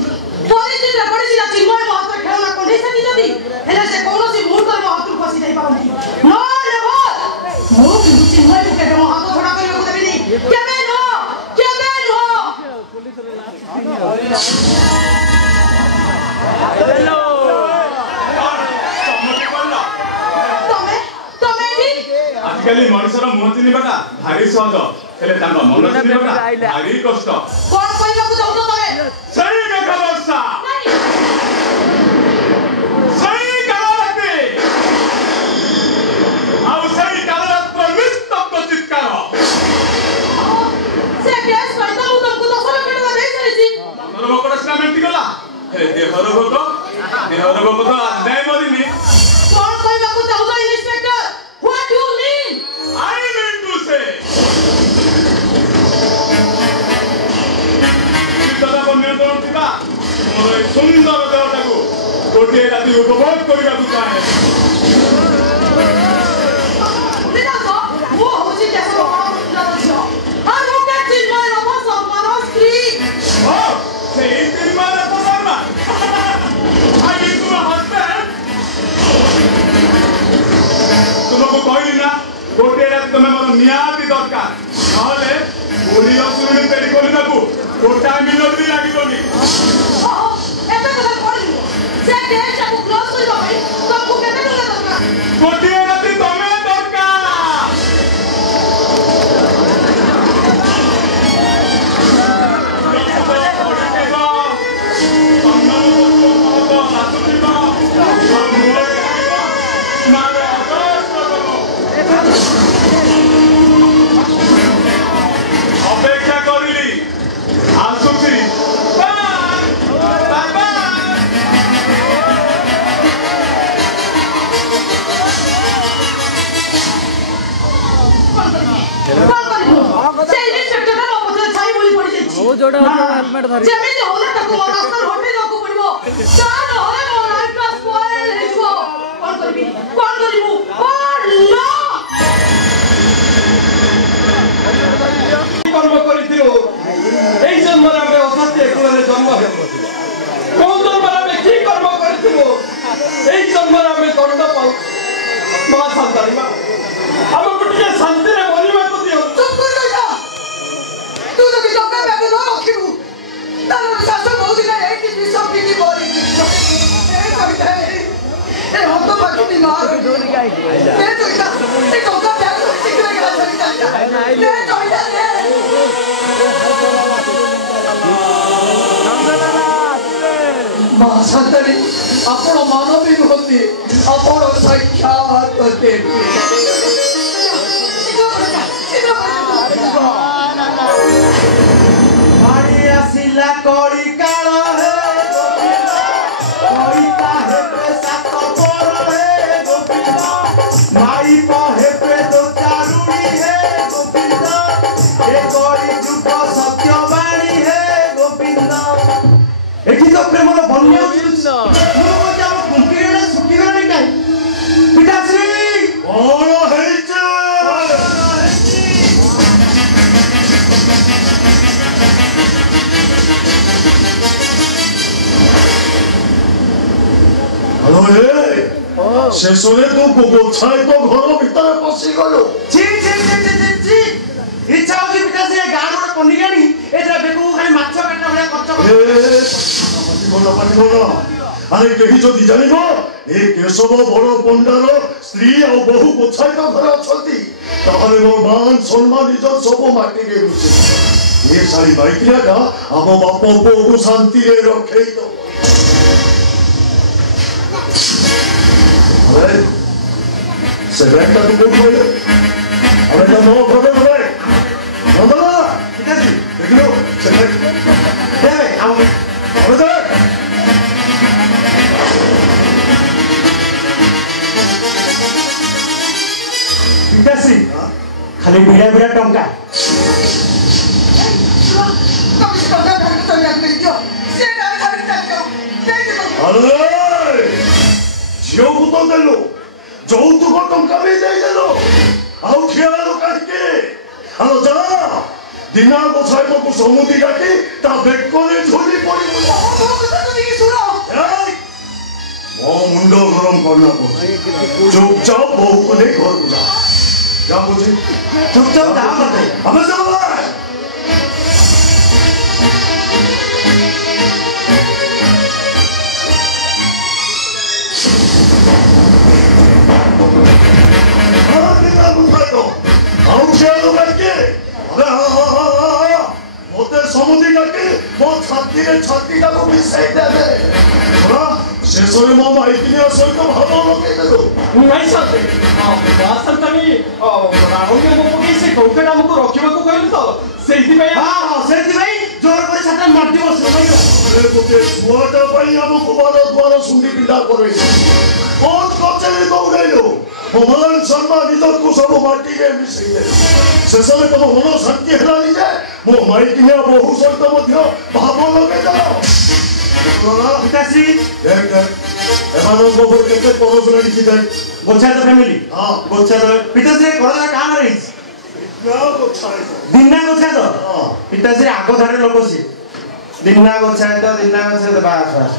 परिस्थिति रे पड़ी ना चिन्मय महत्व खेलना कोने से नि जदी हेले से कोनोसी मुहूर्त में हाथ फसी नहीं पाउंदी नो रे बोल मो चिन्मय के केबे हाथ छोड़ा करियो देबी केबे नो हेलो आजकल मनुष्यर मुह चिन्हवाटा भारी सहज हेले तांको मन चिन्हवाटा भारी कष्ट कोन कहବାକୁ ଚାହୁଁଛ ତମେ सही मेघ वर्षा सही कालरात्रि आउ सही कालरात्र निस्तब्ध चित्कार से केस सहित ମୁଁ ତମକୁ 10 ଲକ୍ଷ ଟଙ୍କା ଦେଇ ସାରିଛି ମନର ଭୋକଟା ସିନା ମେଣ୍ଟି ଗଲା ହେଲେ ଦେହର ଭୋକ ତ ଆଦାୟ ମରିନି कोन कहବାକୁ ଚାହୁଁଛ inspector What do you mean? I mean to say चित्तला नियंत्रण थिबा मोर ए सुंदर देहटाକୁ गोटे राति उपभोग କରିବାକୁ चाहे देखो वो होची कैसे बड़ा मुद्दा छ और वो के चिन्मय रब सम्मान स्त्री ओ सेही चिन्मय रब सम्मान आई मीन टू हस्बैंड तुमको कहली ना गोटे राति तुम मोर नियाती दरकार नहले पूरी असुरी पेड़ी कोनी ताकू गोटा मिनट भी लागिबनी ओ एता कथा पड़ी से केस को क्लोज कर भाई तुमको केते टका दरकार गोटे राति तमे दरकार अपेक्षा करिली आसुची बाय बाय से इन्स्पेक्टर ना पछे छाई बोली पड़ी जाई ओ जोड़ा हेलमेट धरि जेमिति होले ताको रास्ता हटे जाको पड़िबो ता नहले मो लाइफ का स्पॉइल हेइजो कोन करिबु कोन नो कर्म करिथिलु एई जन्मरे आमे असत्य कुलरे जन्म हेबथिलु कोन जन्मरे आमे की कर्म करिथिलु एई जन्मरे आमे दंड पाउ मा संतानी मा हमको ତାର ଶାଶୁ କହୁଥିଲା ଏଇଠି ବିଷ ପିଇକି ମରିଛି ଏ କହିଲା ଏ ହତ ପାଖି ମାର ଏ କହିଲା ଏ ଟଙ୍କା ବ୍ୟାଗ ଶୀଘ୍ର ଗଲା ସରିଲା ଏ କହିଲା ମା ଶାନ୍ତନୀ ଆପଣ ମାନବୀ ନୁହନ୍ତି ଆପଣ ସାକ୍ଷାତ ଦେବୀ ଆସିଲା କଳି କାଳ ହେ ଗୋବିନ୍ଦ କଳିତା ହେବେ ସାତ ପର ହେ ଗୋବିନ୍ଦ ମାଇପ ହେବେ ଦୋ ଚାରୁଣୀ ହେ ଗୋବିନ୍ଦ ଏ କଳି ଯୁଗ ସତ୍ୟବାଣୀ ହେ ଗୋବିନ୍ଦ ଏଠି ତ ପ୍ରେମର ବନ୍ୟା ଶୁଖିଗଲାଣି କାହିଁ ପିତାଶ୍ରୀ କଣ ହେଇଛି शेषे तू गोछाई तो घर भीतर पशि गलु इच्छा होची पिताश्री गाँ गोटे पनिगाणी एजरा बेकू खाली माछ काटा भलिया खर्च अरे कहीं जदि जानिब ए केशव बड़ पंडार स्त्री आ बहु गोछाई तो घर अछंती ताहले मो मान सम्मान इज्जत सब माटी रे रुचे ए सारी माइकिया का हम बाप को शांति रे रखे तो अरे सेवन का तो बोल रहे अरे तो नो खबर भाई नंदला पिताश्री देख लो सेवन दे हम अरे पिताश्री खाली बिड़ा बिड़ा टंका अरे झील को तो देलो যৌতুক টঙ্কা भी दे देलो आउ ठियालो काहे आलो जा दिना गोसाई को समुदी काटी ता बेकोले झोली पड़ी मो मुंडो गरम करना को चुपचाप बहु को ले घर जा जा बुझी चुपचाप जा मत हमें सब मोते समुदी काटे मो छाती रे छाती को मिसाई देबे थोड़ा शेषरे मो माइकिनिया सहित भाव लगे देलो नहीं साथे वासंतनी राहुल मो पके से कौकटा हमको रखिबा को कहलु तो सेति भाई हां सेति भाई जोर करे छाता मार दिबो सुनाइयो अरे मोते छुआटा पई हमको बारो द्वार सुंदी पिंडा करे बहुत कचरे दौड़ाइलो भगवान सम्मान इज्जत को सब माटी रे मिसाई दे शेषरे तो मन शांति हेलानी जे मो माइकिनिया बहु सहित मध्य भाव लगे जाओ पिताश्री देख एमानो गोबर केते परस लड़ी जाय गोछा तो फैमिली हां गोछा तो पिताश्री कोला काम रही क्या गोछाई दिना गोछा तो हां पिताश्री आगो धारे लोक सी दिना गोछा तो बास बास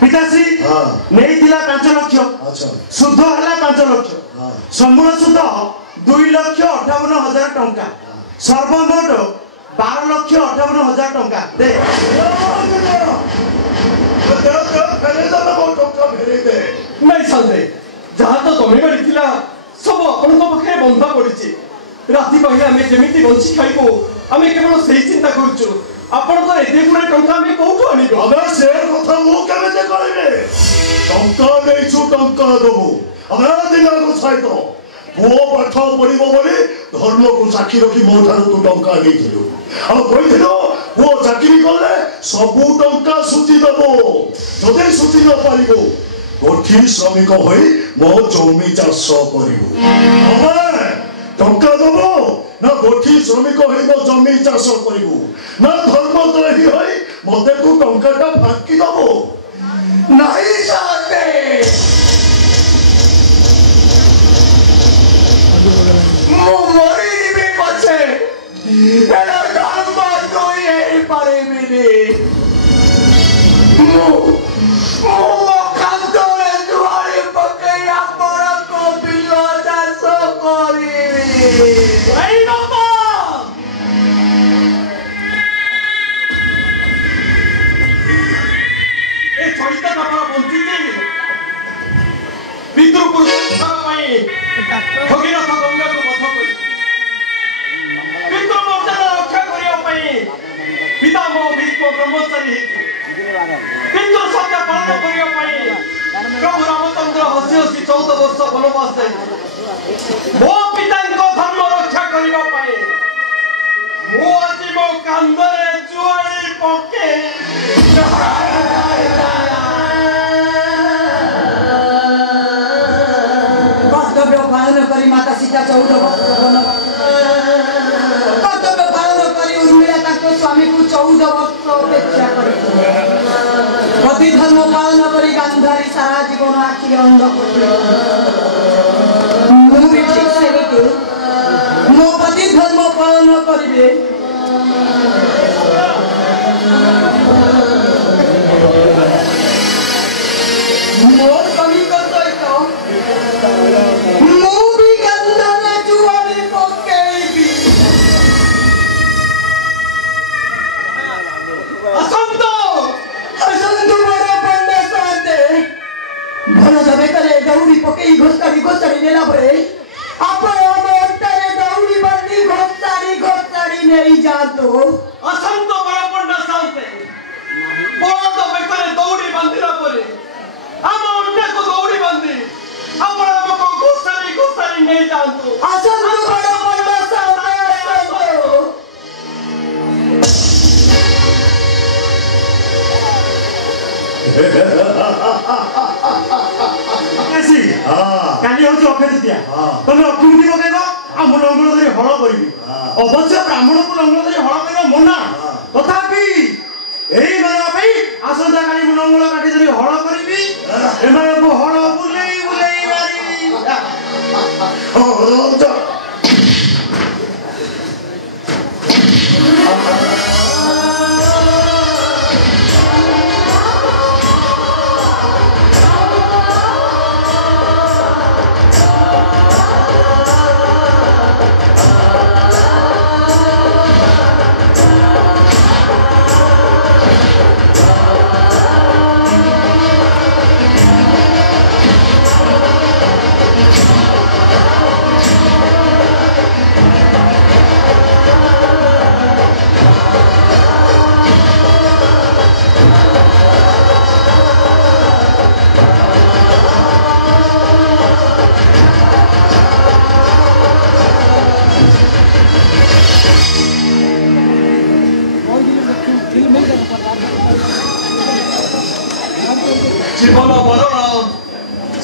पिताश्री हां नेई थिला 5 लाख अच्छा शुद्ध हला 5 लाख हां समूल शुद्ध 2,58,000 टंका सर्वमोट 12,58,000 टंका दे नहीं साथे जहाँ तो तमे बड़ीला सब अपन पाखे बंधा पड़ी राति पहले आम जमी बंची खाइबू आम केवल से चिंता करुचु आपण तो एते गुणे टंका आम कोठु आनिबो अबे से कथा मु केबे कहबे टंका देछु टंका दबो अबे दिना को छाइतो पुओ पाठ पढिबो बोली धर्म को साक्षी रखी मो थारु तू टंका देथिलु आ कहिथिलो पुओ चाकरी करले सबु टंका सुचि दबो जदे सुचि न पारिबो गोठी श्रमिक होई मो जमी चाष करिबो अबे टंका दबो ना गोठी श्रमिक होई मो जमी चाष करिबो ना धर्मद्रोही होई मते तू टंकाटा फांकी दबो नहीं चाहते मो मरी दिबे पछे एला धर्म कोई ei पारेबिनी मो कांतरे दुआरे पकैया पर को बिलो दास करिबी ei बाबा ପୂର୍ବରୁ ଭଗୀରଥ ଗଙ୍ଗାକୁ ବଧ କରି ପିତୃ ମର୍ଯ୍ୟାଦା ରକ୍ଷା କରିବା ପାଇଁ ପିତାମହ ଭୀଷ୍ମ ବ୍ରହ୍ମଚାରୀ ପିତୃ ସତ୍ୟ ପାଳନ କରିବା ପାଇଁ ପ୍ରଭୁ ରାମଚନ୍ଦ୍ର ହସି ହସି 14 ବର୍ଷ ବନବାସ ଯାଇଥିଲେ ମୋ ପିତାଙ୍କ ଧର୍ମ ରକ୍ଷା କରିବା ପାଇଁ ମୁଁ ଆଜି ମୋ କାନ୍ଧରେ ଜୁଆଳି ପକେଇ कर्तव्य पालन करी माता सीता 14 वर्ष कर्तव्य पालन करी उर्मिला ताको स्वामी को 14 वर्ष अपेक्षा करी पति धर्म पालन करी गांधारी सारा जीवन आखि अंध मु भी ठीक से बेटे मो पति धर्म पालन करिबे मो स्वामी को तो मूवी गंधरे जुआली पकेबी असंत बड़ा पंडा साथे भल जबे करे दौड़ी पकेई घोसाड़ी नेला परे आपण मोटरे दौड़ी बंदी घोसाड़ी नहीं जातो असंत बड़ा पंडा साथे बड़ा बेकरे दौड़ी बंदिला परे हम उन्ने को दौड़ी बंदी आपण हमको घोसाड़ी नहीं जानतो असंत बड़ा पंडा साथे ऐसी काली होची अक्षय तृतीया तमे अक्षुमती पकेइबो आ मु लंगल धरि हळ करिबि अवश्य ब्राह्मण को लंगल धरि हळ करिबो मना तथापि एही माया पई आसंता काली मु लंगल काटी धरि हळ करिबि एमाय को हळ बुलेई मारी ओ रोजा जीवन मरण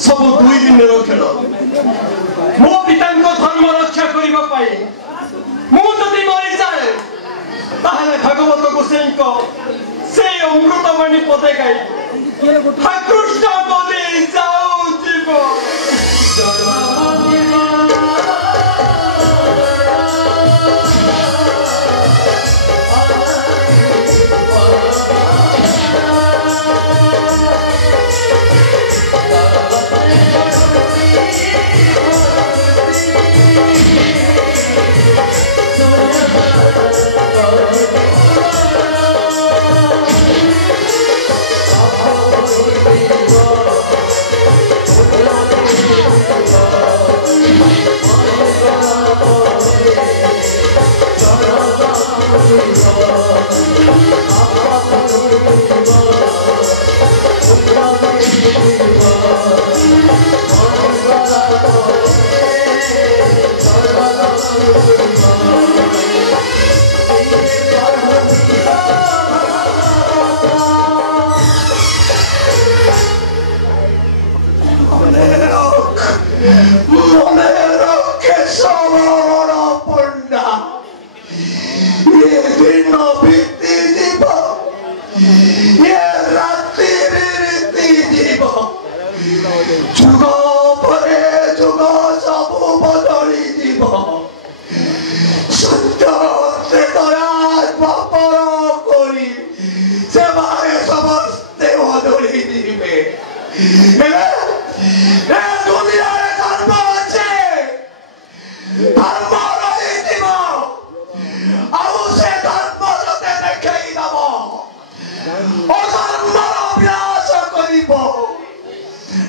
सब 2 दिन खेल मो पिता धर्म रक्षा करने मुझे मरी जाए भागवत गोसाई से अमृतवाणी पदे गाई कृष्ण बोली जाऊ जीव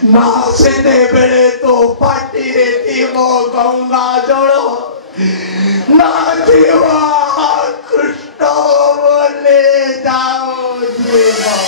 ମା ସେତେବେଳେ ତୋ ପାଟିରେ ଥିବ ଗଙ୍ଗା ଜଳ ନା ଥିବ କୃଷ୍ଣ ବୋଲେ ଯାଉ ଯିବ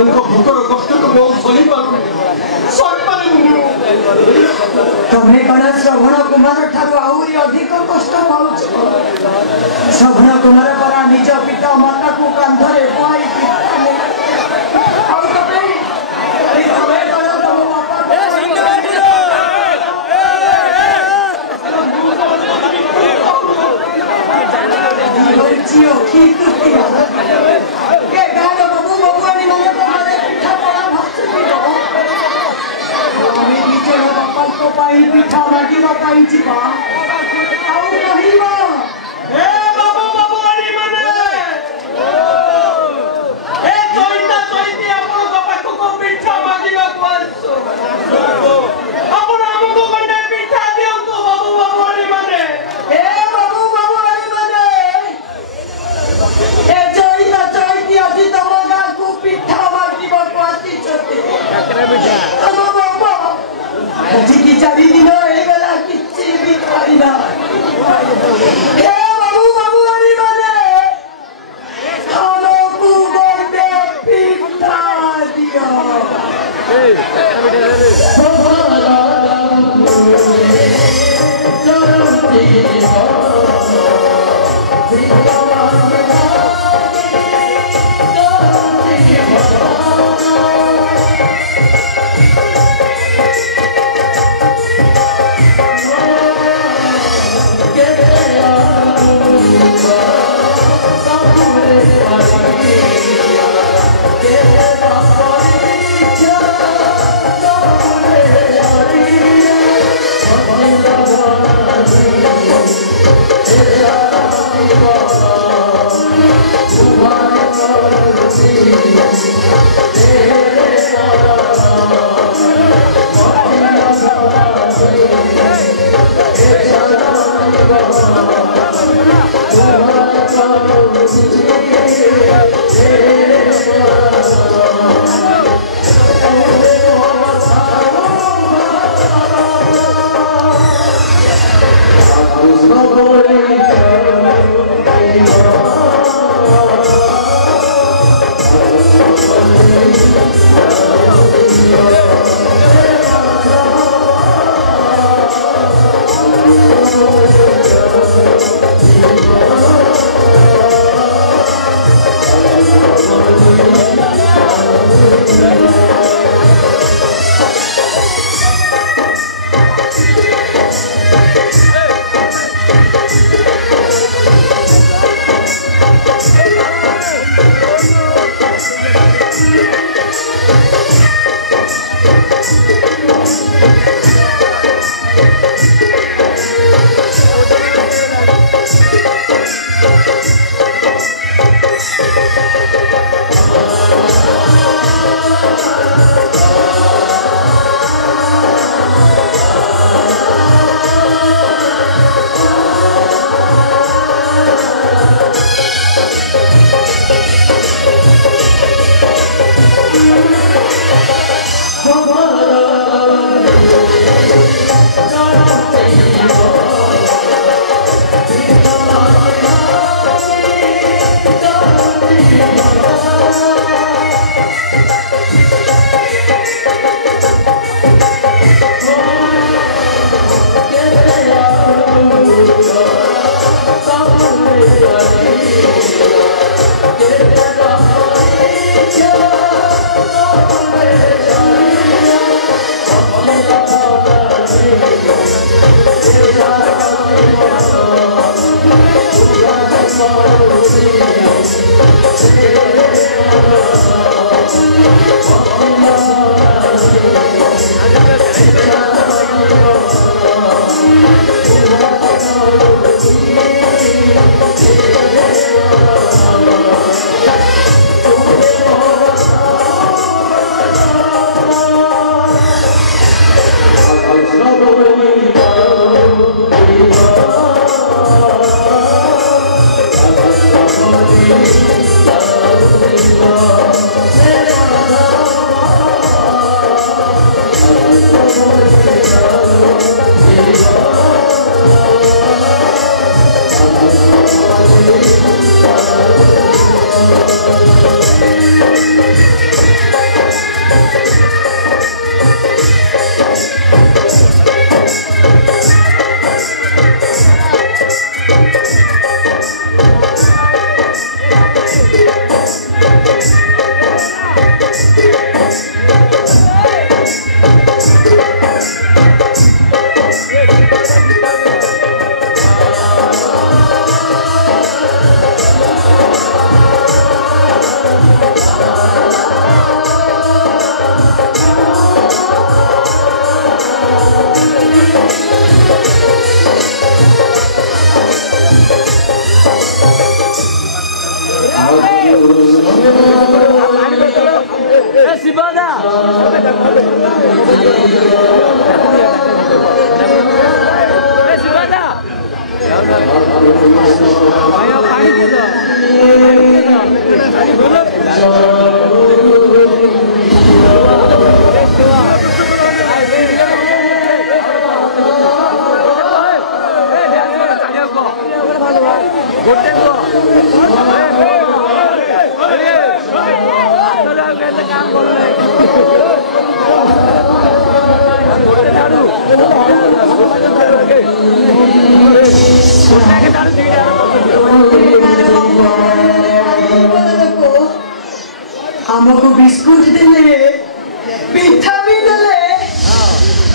ତାଙ୍କ ଭୋକର କଷ୍ଟକୁ ମୁଁ ସହିପାରୁନି। ତମେ କଣ ଶ୍ରବଣ କୁମାର ଠାରୁ ଆହୁରି ଅଧିକ କଷ୍ଟ ପାଉଛ? ଶ୍ରବଣ କୁମାର ପରା ନିଜ ପିତା ମାତାକୁ କାନ୍ଧରେ ବୁହାଇ ପିତା ନେଇ ଆଉ ତମେ କଣ ତମ ବାପାକୁ ଝିଅ କି ତୃତୀୟ ଏ ଗାଁର ବାବୁ ବାବୁଆଣୀ ମାନେ ତମରେ ପିଠା ପଣା ଭାସୁଥିବ। ଆମେ ନିଜର ବାପାଙ୍କ ପାଇଁ ପିଠା ମାଗିବା ପାଇଁ ଯିବା ଆଉ କହିବା ଏ ବାବୁ ବାବୁଆଣୀ ମାନେ ଏ ଚଇତା ଚଇତି ଆପଣଙ୍କ ପାଖକୁ ପିଠା ମାଗିବାକୁ ଆସୁ। ଆପଣ ଆମକୁ ଗଣ୍ଡେ ପିଠା ଦିଅନ୍ତୁ ବାବୁ ବାବୁଆଣୀ ମାନେ। ଏ ବାବୁ ବାବୁଆଣୀ ମାନେ ଏ ଚଇତା ଚଇତି ଆଜି ତମ ଗାଁକୁ ପିଠା ମାଗିବାକୁ ଆସିଛନ୍ତି। ତମ ବାପା ଆଜିକି 4 ଦିନ ହେଇଗଲା କିଛି ବି ଖାଇନା।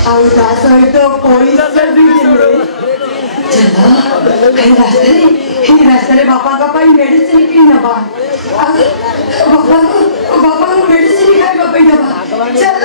ଆଉ ତା ସହିତ ପଇସା ବି ଦେଲେ। ଚାଲ ଏଇ ରାସ୍ତାରେ ବାପାଙ୍କ ପାଇଁ ମେଡିସିନ କିଣି ନେବା। ଆଉ ବାପାଙ୍କୁ ମେଡିସିନ ଖାଇବା ପାଇଁ ଦେବା। ଚାଲ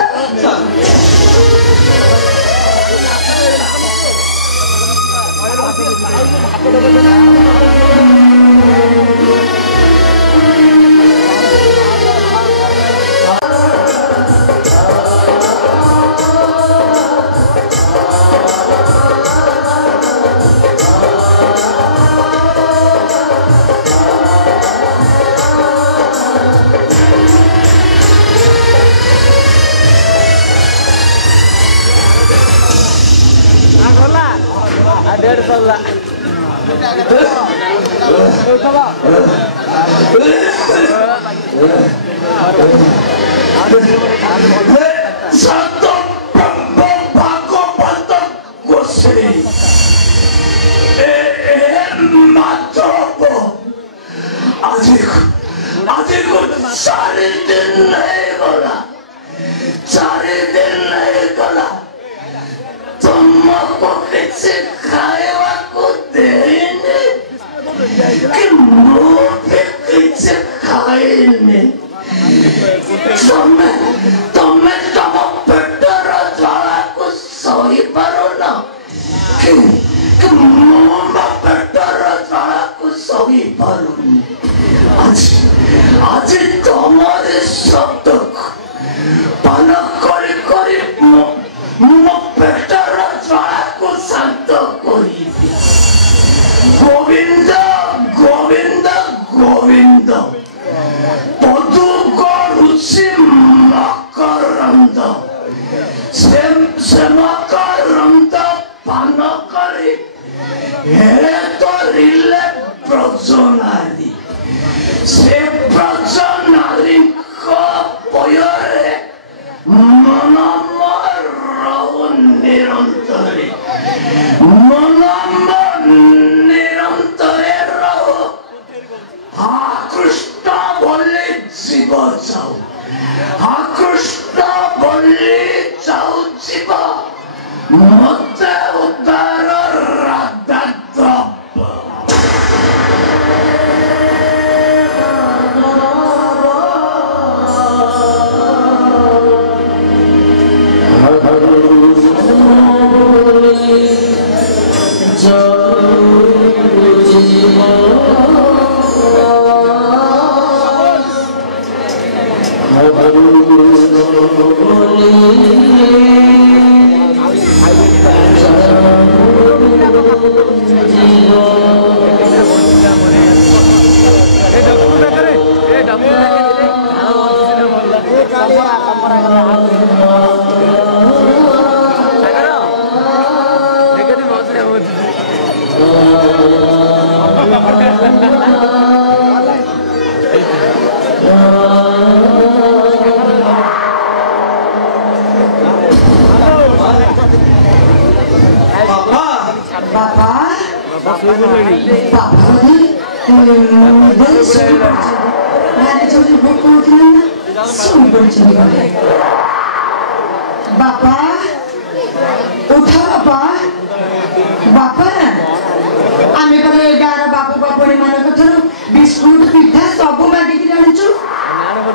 बापा उठा बापा आमे कले गार बापू बापड़ी मान कथर बिस्कुट पिठा सब मागिक आनिचु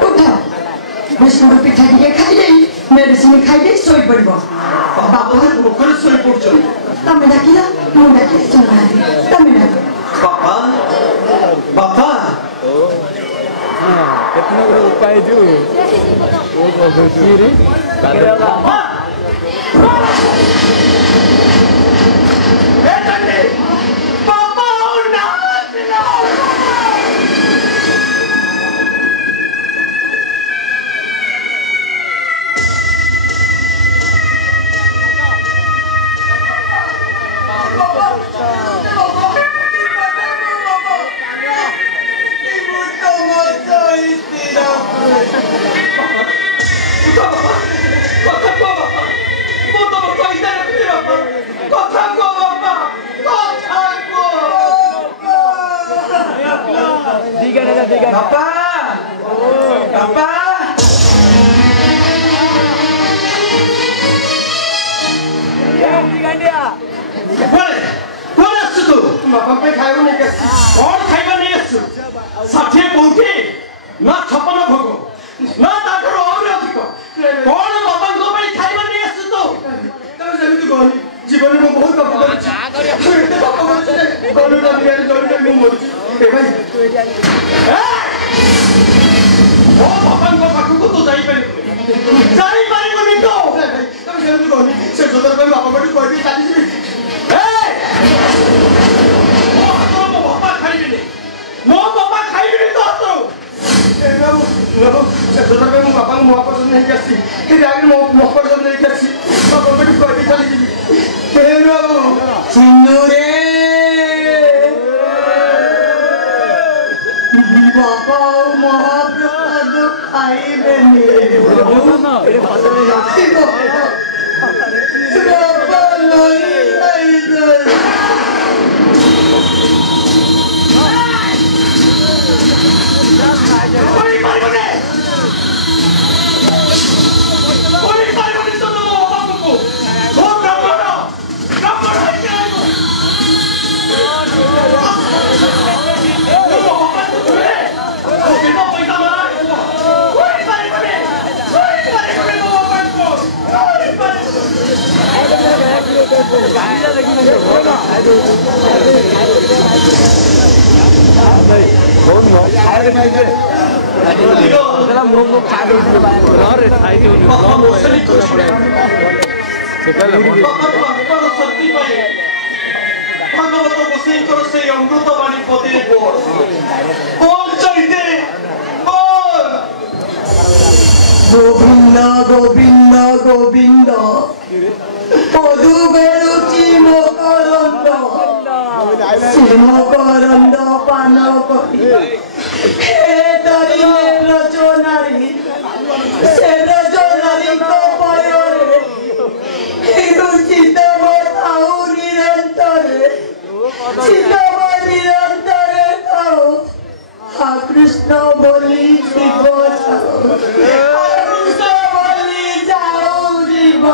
उठा बिस्कुट पिठा टिके खाई दे मेडिसिन खाई दे सोई पड़बो बापा मुखर सोई पड़छन तमे डाकिला मु डाकिला चल तमे डाक बापा बापा कितना उपाय जो वो बहुत रे बाबा बापा पे खाइबो नहीं के कौन खाइबो नहीं आसु 60 कोठी ना 56 भोग ना ताकरो और अधिक कौन बापा को पे खाइबो नहीं आसु तो तमे जेमिति कहली जीवन में बहुत पाप करछि एते पाप करछि कोन ना बियार जोड़ी में मरछि ए भाई ओ बापा को पाखु को तो जाई पारिबो तो तमे जेमिति कहली से सदर पे बापा को कहली चाली जी मो बापा खाइबे तो तो ए नो से सदर पे मो बापा मो पसंद नहीं करसी कि आगे मो पसंद नहीं करसी बापा को कहली चाली जी ए नो सुनु रे बापा महाप्रसाद खाइबे ने बापा नहीं कोई पाइबने तो नो बापा को वो ब्राह्मण है के आइबो वो बापा तो छुए वो बिना पैसा मारा कोई पाइबने वो बापा को कोई गोविंद गोविंद गोविंद पदु बेरुचि मकरंद मकरंद पान करी रचनारी से रचनारी पयरे चितम थाऊ निरंतरे चितम निरंतरे थाऊ हा कृष्ण बोली शिव जाओ कृष्ण बोली जाओ जीव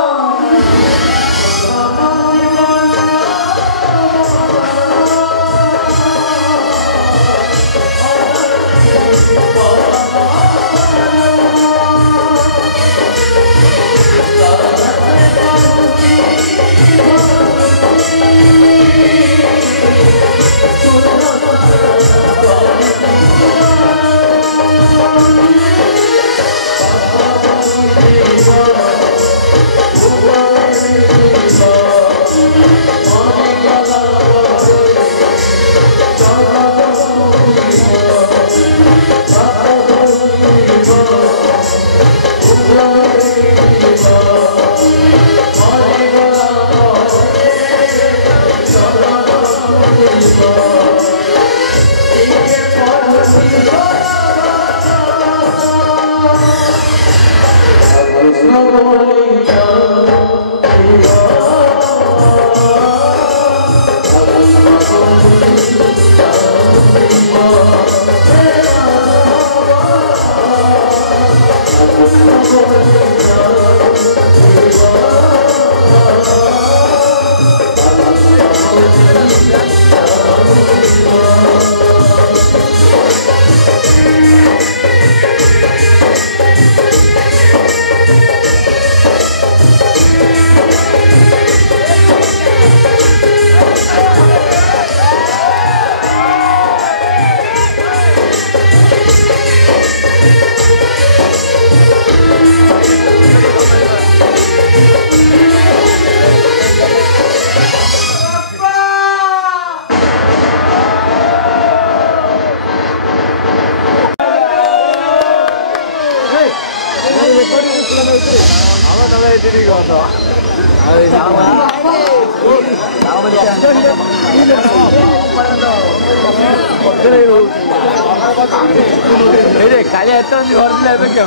खाली एत घर क्या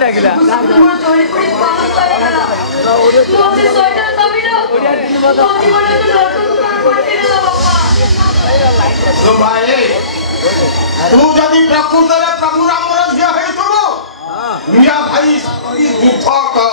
डाकिला तू जदि प्रकृत रे प्रभु राम रे झिया हेतुबो मिया भाई दुख का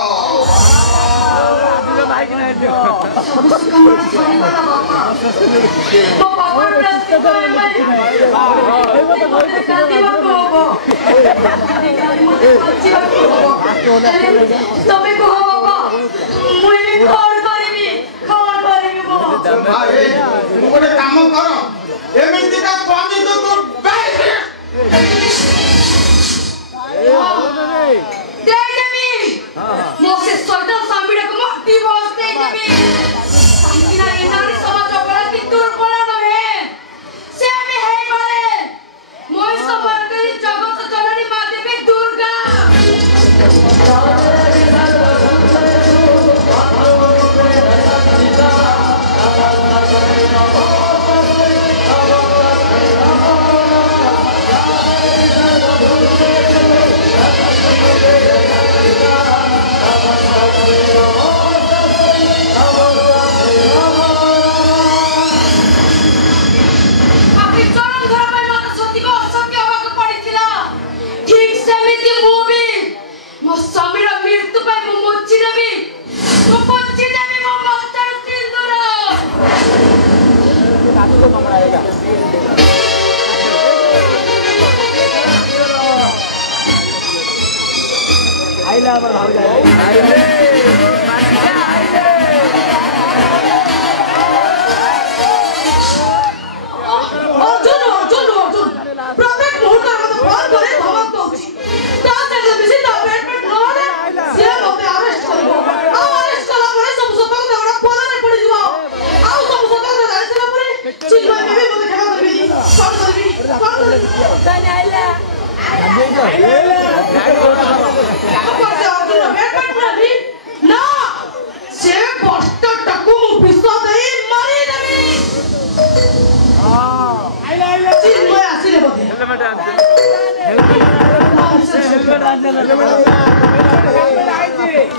गोटे काम कर एमती का स्वामी तो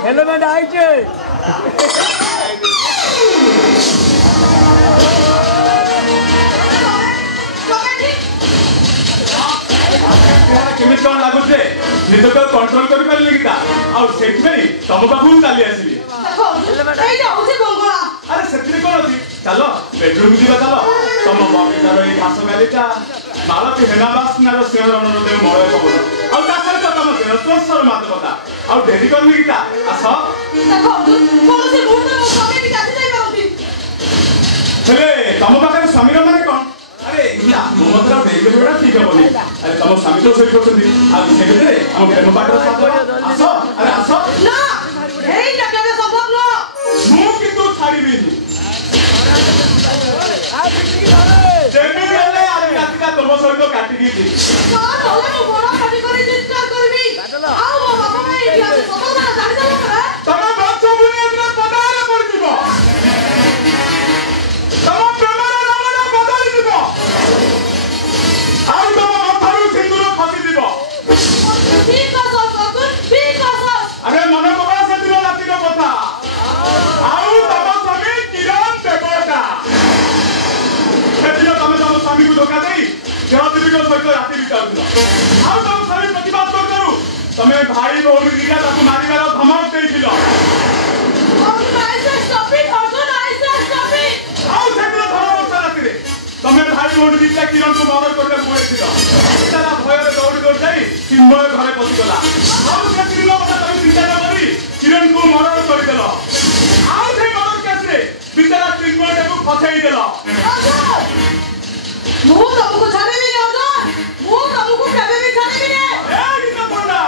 हेलमेट आइए केमिति कौन लागुचे निज तो कंट्रोल कर पारले कि आ सेठ भाई तुम पाखु चली आसीली अरे सेठी कौन अछि चलो बेडरूम जीवा चलो तुम बगीचार ए घास गालीटा मालती हेनाबास नार सिंहरण रे मळे पवन आ ता सहित तुम स्पर्शर मातकता आ डेरी करनी कि आस देखो कौन से मुहूर्त में स्वामी भी जाती जाई पारती अरे तुम पाखरे स्वामी माने कौन अरे इला मोमतरा बेगे बेड़ा ठीक होनी अरे तुम स्वामी तो सही करछथि आ से केते हम फेम पाटर साथ आसो अरे आसो ना एई जगह संभव न मु किंतु छाड़ीबी जेमी गेले आज रातिका तुम सहित काटी दीती कौन होले मु बड़ा पार्टी करे चित्कार करबी आ मो बाबा भाई इतिहास सतरा जानि जाला तुम बच्चो बुने इतना पदारे पड़ जीवो तुम प्रेमर रंगना बदली जीवो आउ तुम माथारु सिंदूर खसी जीवो ठीक है ससुर ठीक है अरे मन पकड़ा से दिन राति का कथा आउ तुम स्वामी किरण देवता सेदिन तुम तुम स्वामी को धोखा देई देवदेवी को सहित राति बिताउथिल आउ तुम स्वामी प्रतिबाद करू तमे भाई भौणी दिगा ताकू मारिबार धमक देइथिल तमे भाई भौणी दिगा किरण को मर्डर करले बोलैथिल तारा भयरे दौड़ी दौड़ जाई सिंहय घरे पसिगला आउ से दिनो কথা তুমি চিন্তা করি किरण को मर्डर कर देलो आउ से मर्डर केस रे बिचारा सिंहय को फसाई देलो मु तुमको छाड़ेबी नहीं अजय मु तुमको केबे भी छाड़ेबी नहीं ए कितना बोला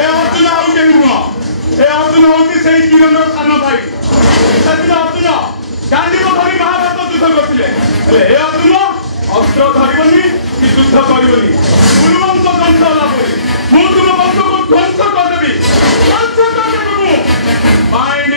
ए अर्जुन आउ के हुआ ए अर्जुन होती सही किरण रो सानो भाई सदिन अर्जुन गांधी को धरी महाभारत युद्ध करथिले हेले ए अर्जुन अस्त्र धरिबनी कि युद्ध करिबनी गुरुवंश ध्वंस होला परी मु तुम वंश को ध्वंस कर देबी ध्वंस कर देबी मु माइंड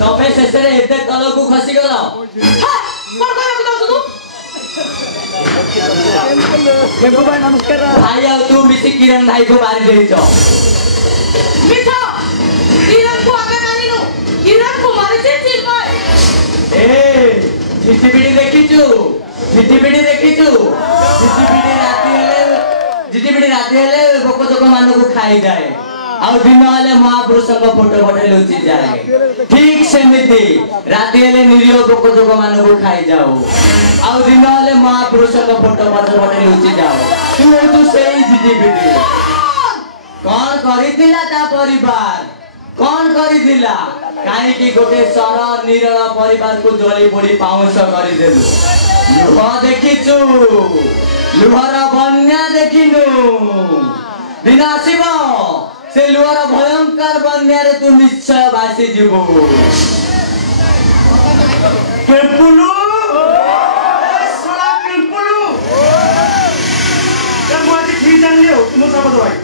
तमे शेषरे एते तलकु खसी गलो हां कोन कहबो तू टेम्पो भाई नमस्कार भाई आओ तू मिसी किरण भाई को मारी देइछ मिठा किरण को आगे मारिनु किरण को मारी दे चिल भाई ए झिटिपिटी देखिछु झिटिपिटी राती हेले बोको जोको मान को खाई जाए आउ दिन हेले महापुरुष को फोटो फोटो लुचि जाए ठीक सेमिति राती हेले निरियो बोको जोको मान को खाई जाओ आउ दिन हेले महापुरुष को फोटो फोटो लुचि जाओ तू सेई झिटिपिटी कौन करिथिला ता परिवार कौन करिथिला काहे कि गोटे सरल निरल परिवार को जली पोड़ी पाउंस करि देलु लुह देखिछु लुहर बन्या देखिनु दिन आसीब से लुहर भयंकर बन्या रे तू निश्चय भासी जीवो केपुलु सोला केपुलु ए मो आज ठीक जानले हो तुम सब भाई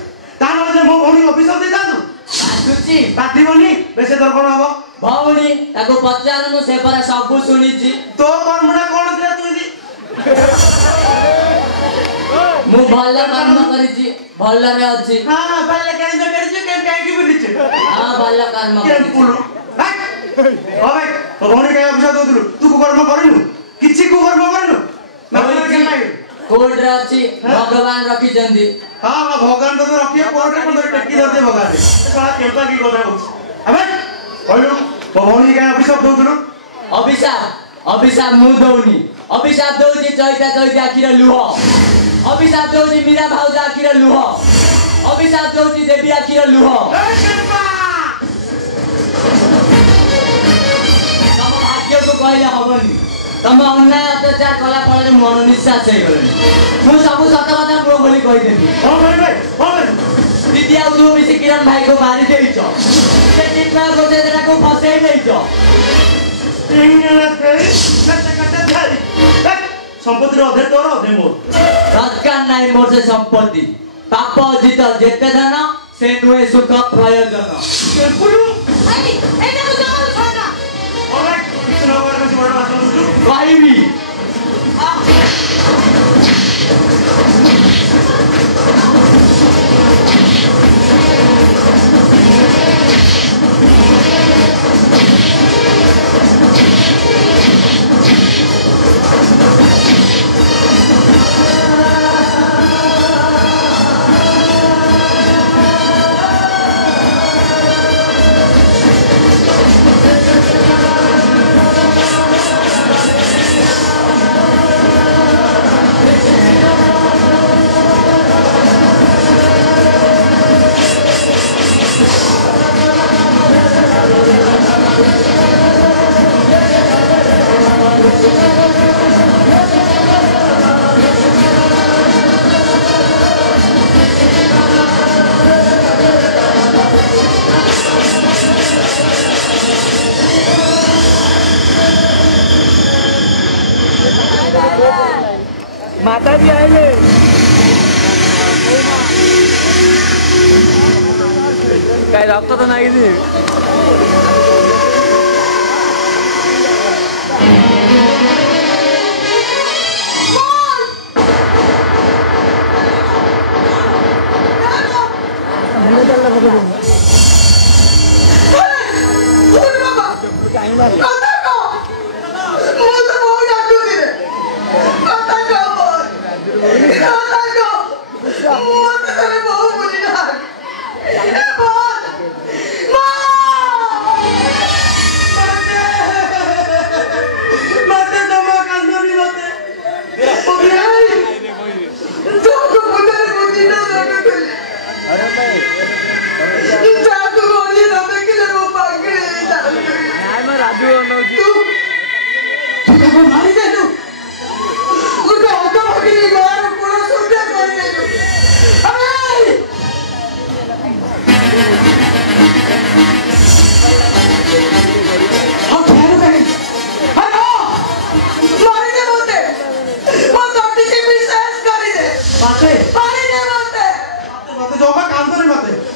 तानो जे मो भौणी ऑफिस दे जानु बासुची पातिबनी बेसे दर कोन हबो भौणी ताको पचारनु से पर सब सुनिची तो कर्मना कोन दिला तू दी मु भल कर्म करिची भल रे अछि हां भल कर्म करिची के की बुलिची हां भल कर्म केपुलु ओ भाई तो भौणी के ऑफिस दउलु तू को कर्म करिनु किछि को कर्म करिनु मतलब के नाही कोर्ट रे अछि भगवान रखी जंदी हां हां भगवान तो रखिया कोर्ट रे कोन टेकी दे भगवान रे साला केपा की কথা বলছ अबे কইলু ভৌणी के ऑफिस दउलु अभिशाप मु दौनी अभिशाप दौजी चैता आखिर लुह अभिशाप दौजी मीरा भाउजा आखिर लुह अभिशाप दौजी देवी आखिर लुह तम भाग्य को कहले हबनी तम अन्याय अत्याचार कला फल मन निश्वास हे गले मु सब सत कथा प्रो बोली कहि देबी ओ भाई दीदी आउ तू मिसी किरण भाई को मारी देइछ से कितना गोटे जना को फसेई देइछ संपत्ति अधे तोर अधे मोर दरकार नाही मोर से संपत्ति पाप जित जेते धन से नुए सुख प्रयोजन केपुलु आई एटा को जाओ छाना ऑलराइट कितना बार में बड़ा बात सुनु कहबी माता भी आएंगे काय रक्त तो नाही दी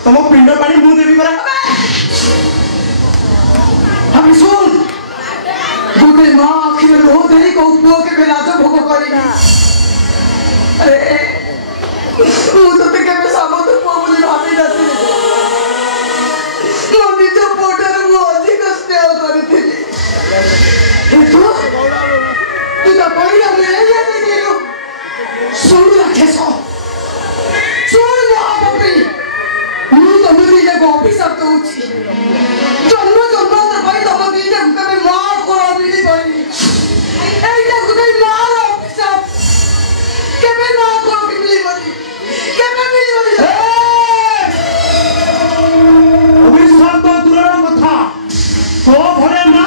तुम पिंड पानी मुंह देवी परा हम सुन गोटे मां आखिर रो देरी को पुओ के बेला तो भोग करेगी अरे ମୁଁ ତତେ କେବେ ସାମନ୍ତ ପୁଅ ବୋଲି ଭାବି ନଥିଲି। ମୋ ନିଜ ପୁଅଠାରୁ ମୁଁ ଅଧିକ ସ୍ନେହ କରିଥିଲି। ତୁ ତ କହିଲା ମୁଁ ଏଇଆ ଦେଖିଲୁ। ଶୁଣୁ ରାକ୍ଷସ, ଶୁଣୁ ମହାପାପୀ, ମୁଁ ତମ ଦିଟାକୁ ଅଭିଶାପ ଦଉଛି। ଜନ୍ମ ଜନ୍ମାନ୍ତର ପାଇଁ ତମ ଦିଟାକୁ କେବେ ମାଆ କୋଳ ମିଳିବନି। ଏଇଟାକୁ ନେଇ ମାଆର ଅଭିଶାପ, କେବେ ମାଆ କୋଳ ମିଳିବନି, କେବେ ମିଳିବନି। ଅଭିଶାପ ତ ଦୂରର କଥା, ତୋ ଘରେ ମା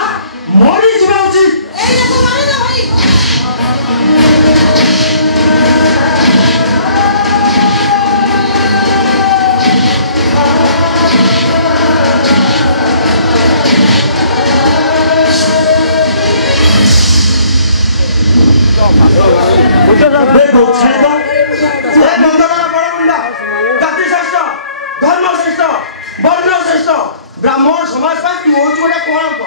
ମରିଯିବା ଉଚିତ। ଏଇଟାକୁ ମାରିଦ ଭାଇ। देखो छेद ଏ ନନ୍ଦନର ବଡ଼ ମୁଣ୍ଡା, ଜାତି ଶ୍ରେଷ୍ଠ, ଧର୍ମ ଶ୍ରେଷ୍ଠ, ବର୍ଣ୍ଣ ଶ୍ରେଷ୍ଠ, ବ୍ରାହ୍ମଣ ସମାଜ ପାଇଁ ତୁ ହଉଛୁ ଗୋଟେ କଳଙ୍କ।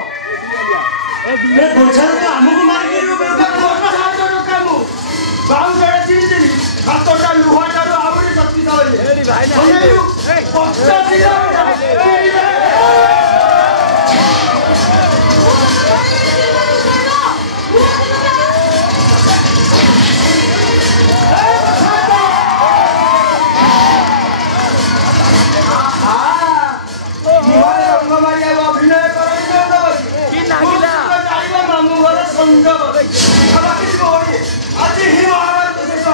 ଏ ଗୋଛାରେ ତ ଆମକୁ ମାରିକି ବାଉଁଶରେ ଚିରିଥିଲି, ହାତଟା ଲୁହାଠାରୁ ଆହୁରି ଶକ୍ତିଶାଳୀ। ଅନେଇଲୁ, ପଚା ଆଜି ହିଁ ମହାଭାରତ ଶେଷ।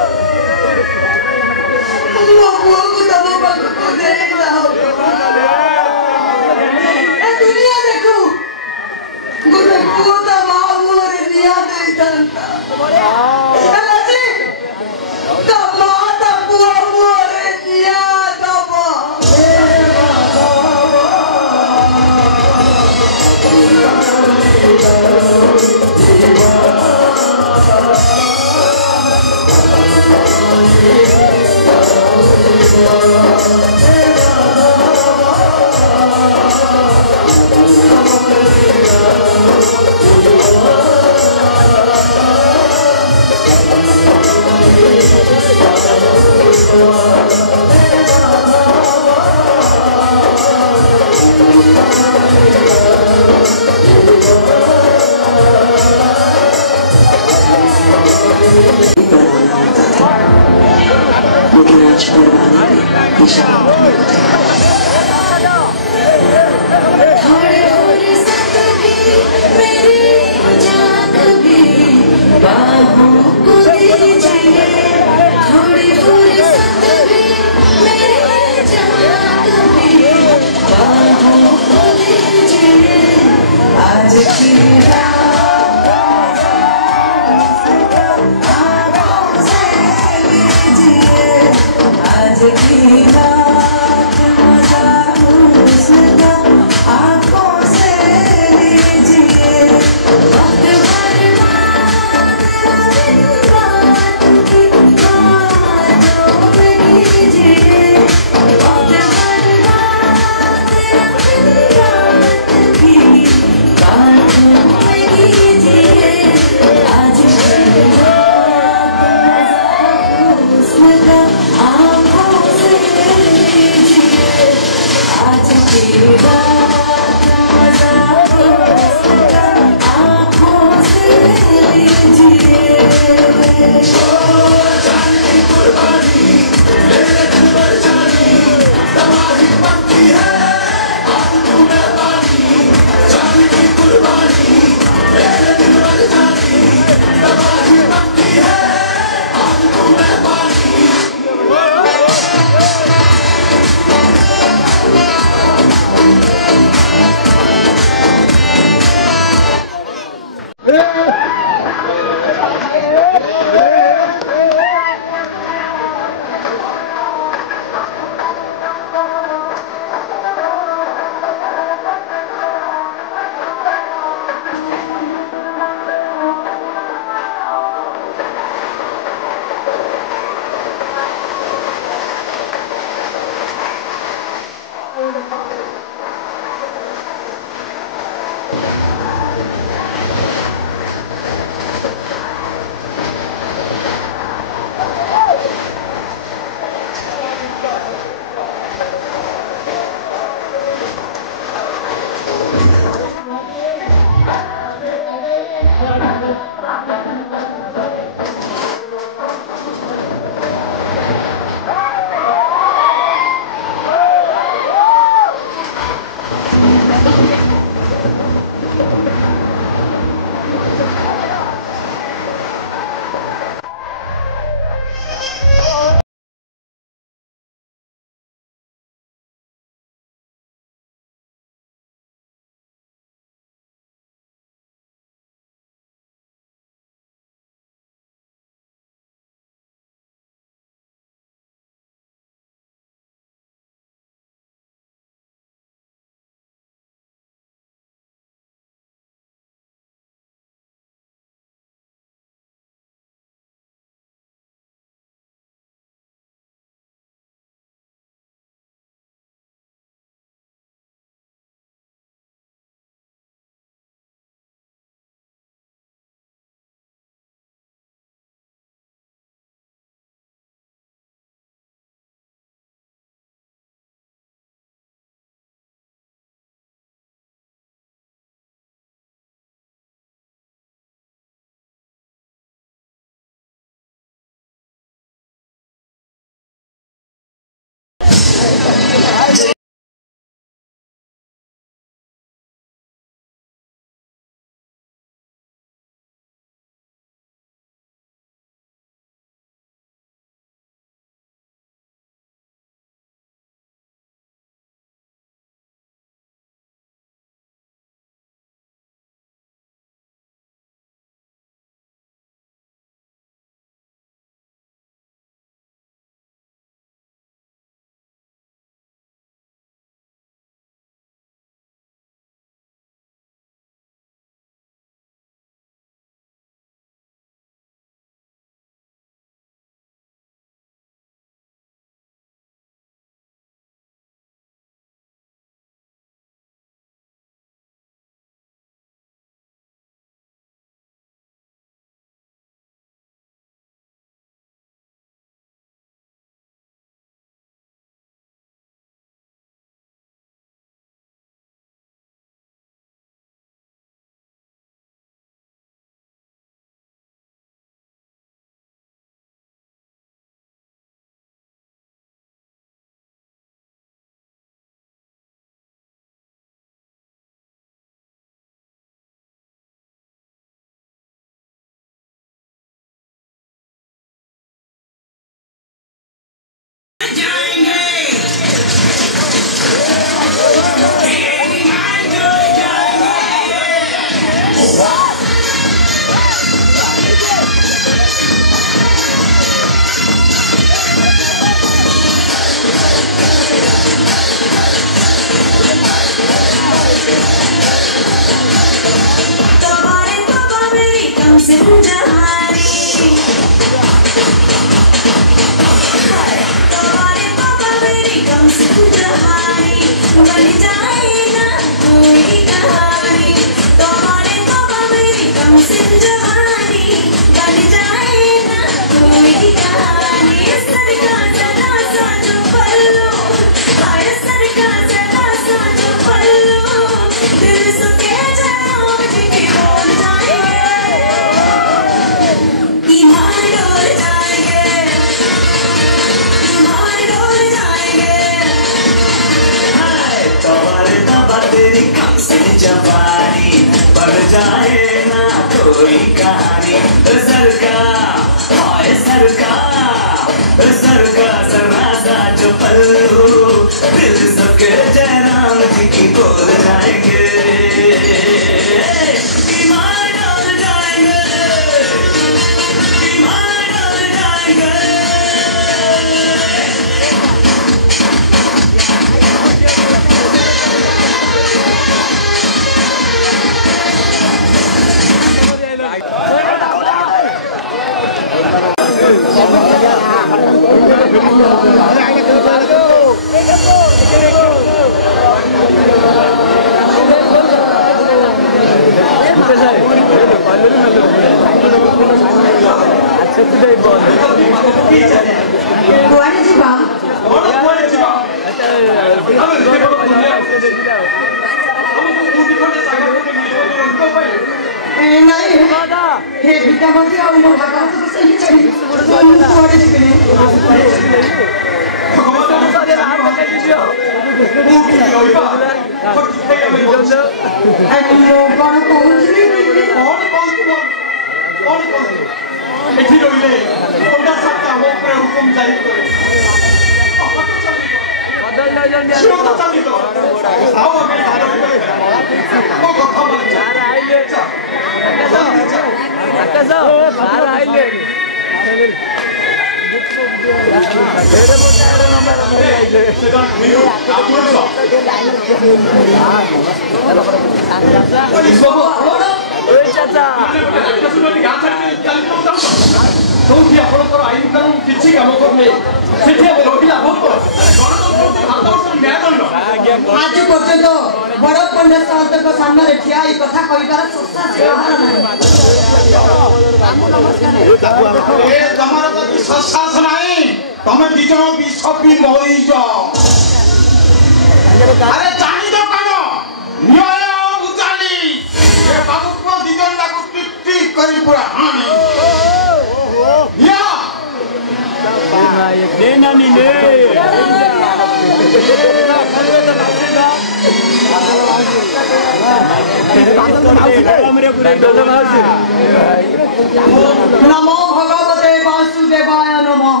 नमो भगवते वासुदेवाय नमः।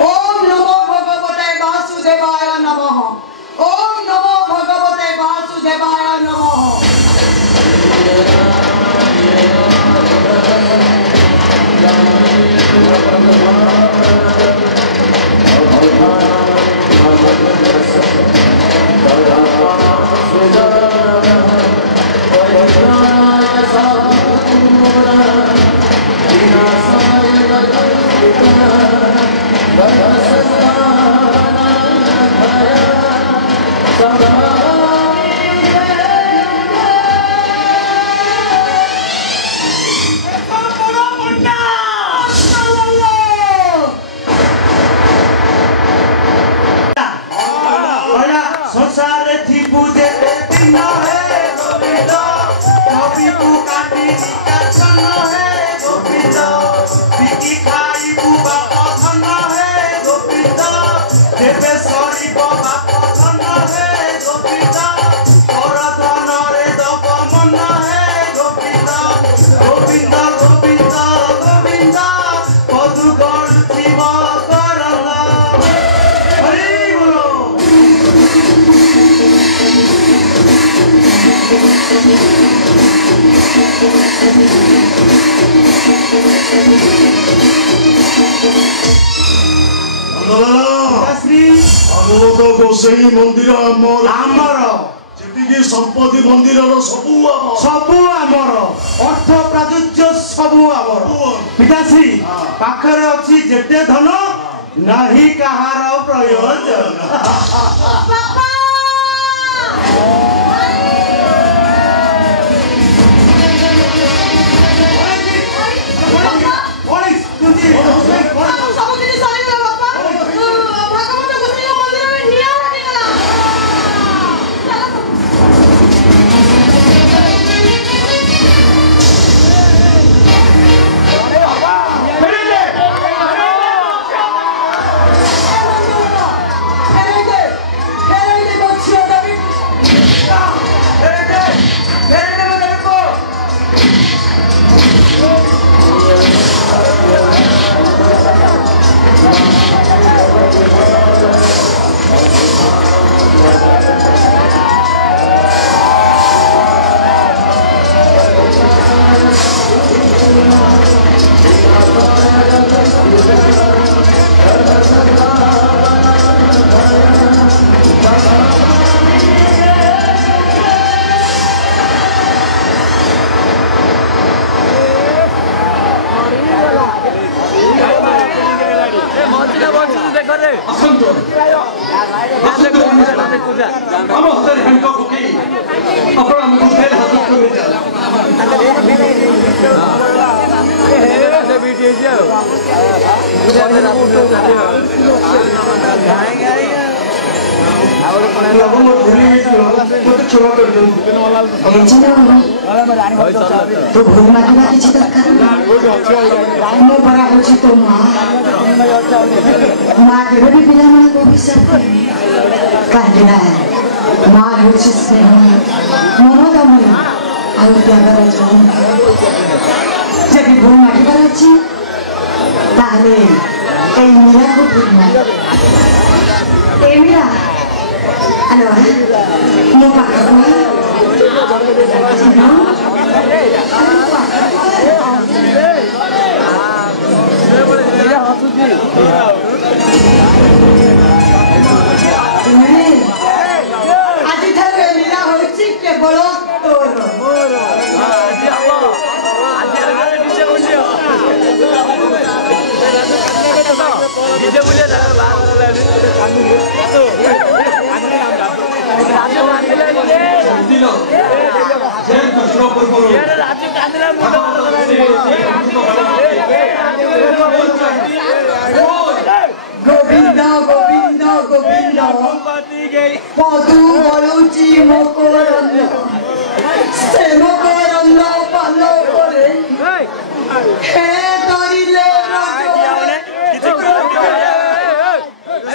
ओम नमो भगवते वासुदेवाय नमः। ओम नमो भगवते वासुदेवाय नमः। मंदिर संपत्ति मंदिर सबू आमर अर्थ प्राचुर्य सबू आमर पिताश्री पाखरे अच्छी जेते धन नाही कहार प्रयोजन मत क्षमा कर दो तो भूल मागिबा किछि दरकार मो बड़ा होछि तो माँ के भी पिला मन को विश्वास काहे ना माँ होछि स्नेह ममता मन आउ त्यागर जन जदि भूल मागिबा अछि ताले ए मीरा को भूल माग ए मीरा हेलो मो पाखा आज ठारे मीरा होछि केवल तोर गोविंद गोविंद गोविंद पदु बलुची मकरंद से मकरंद पालो करे हे करिले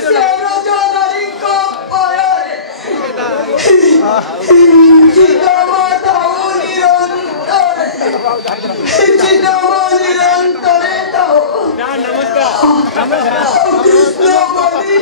से रजनरी को परे चितम दाऊ निरंतर चितम निरंतरे दाऊ कृष्ण बलि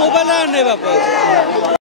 मोबाइल नहीं बाप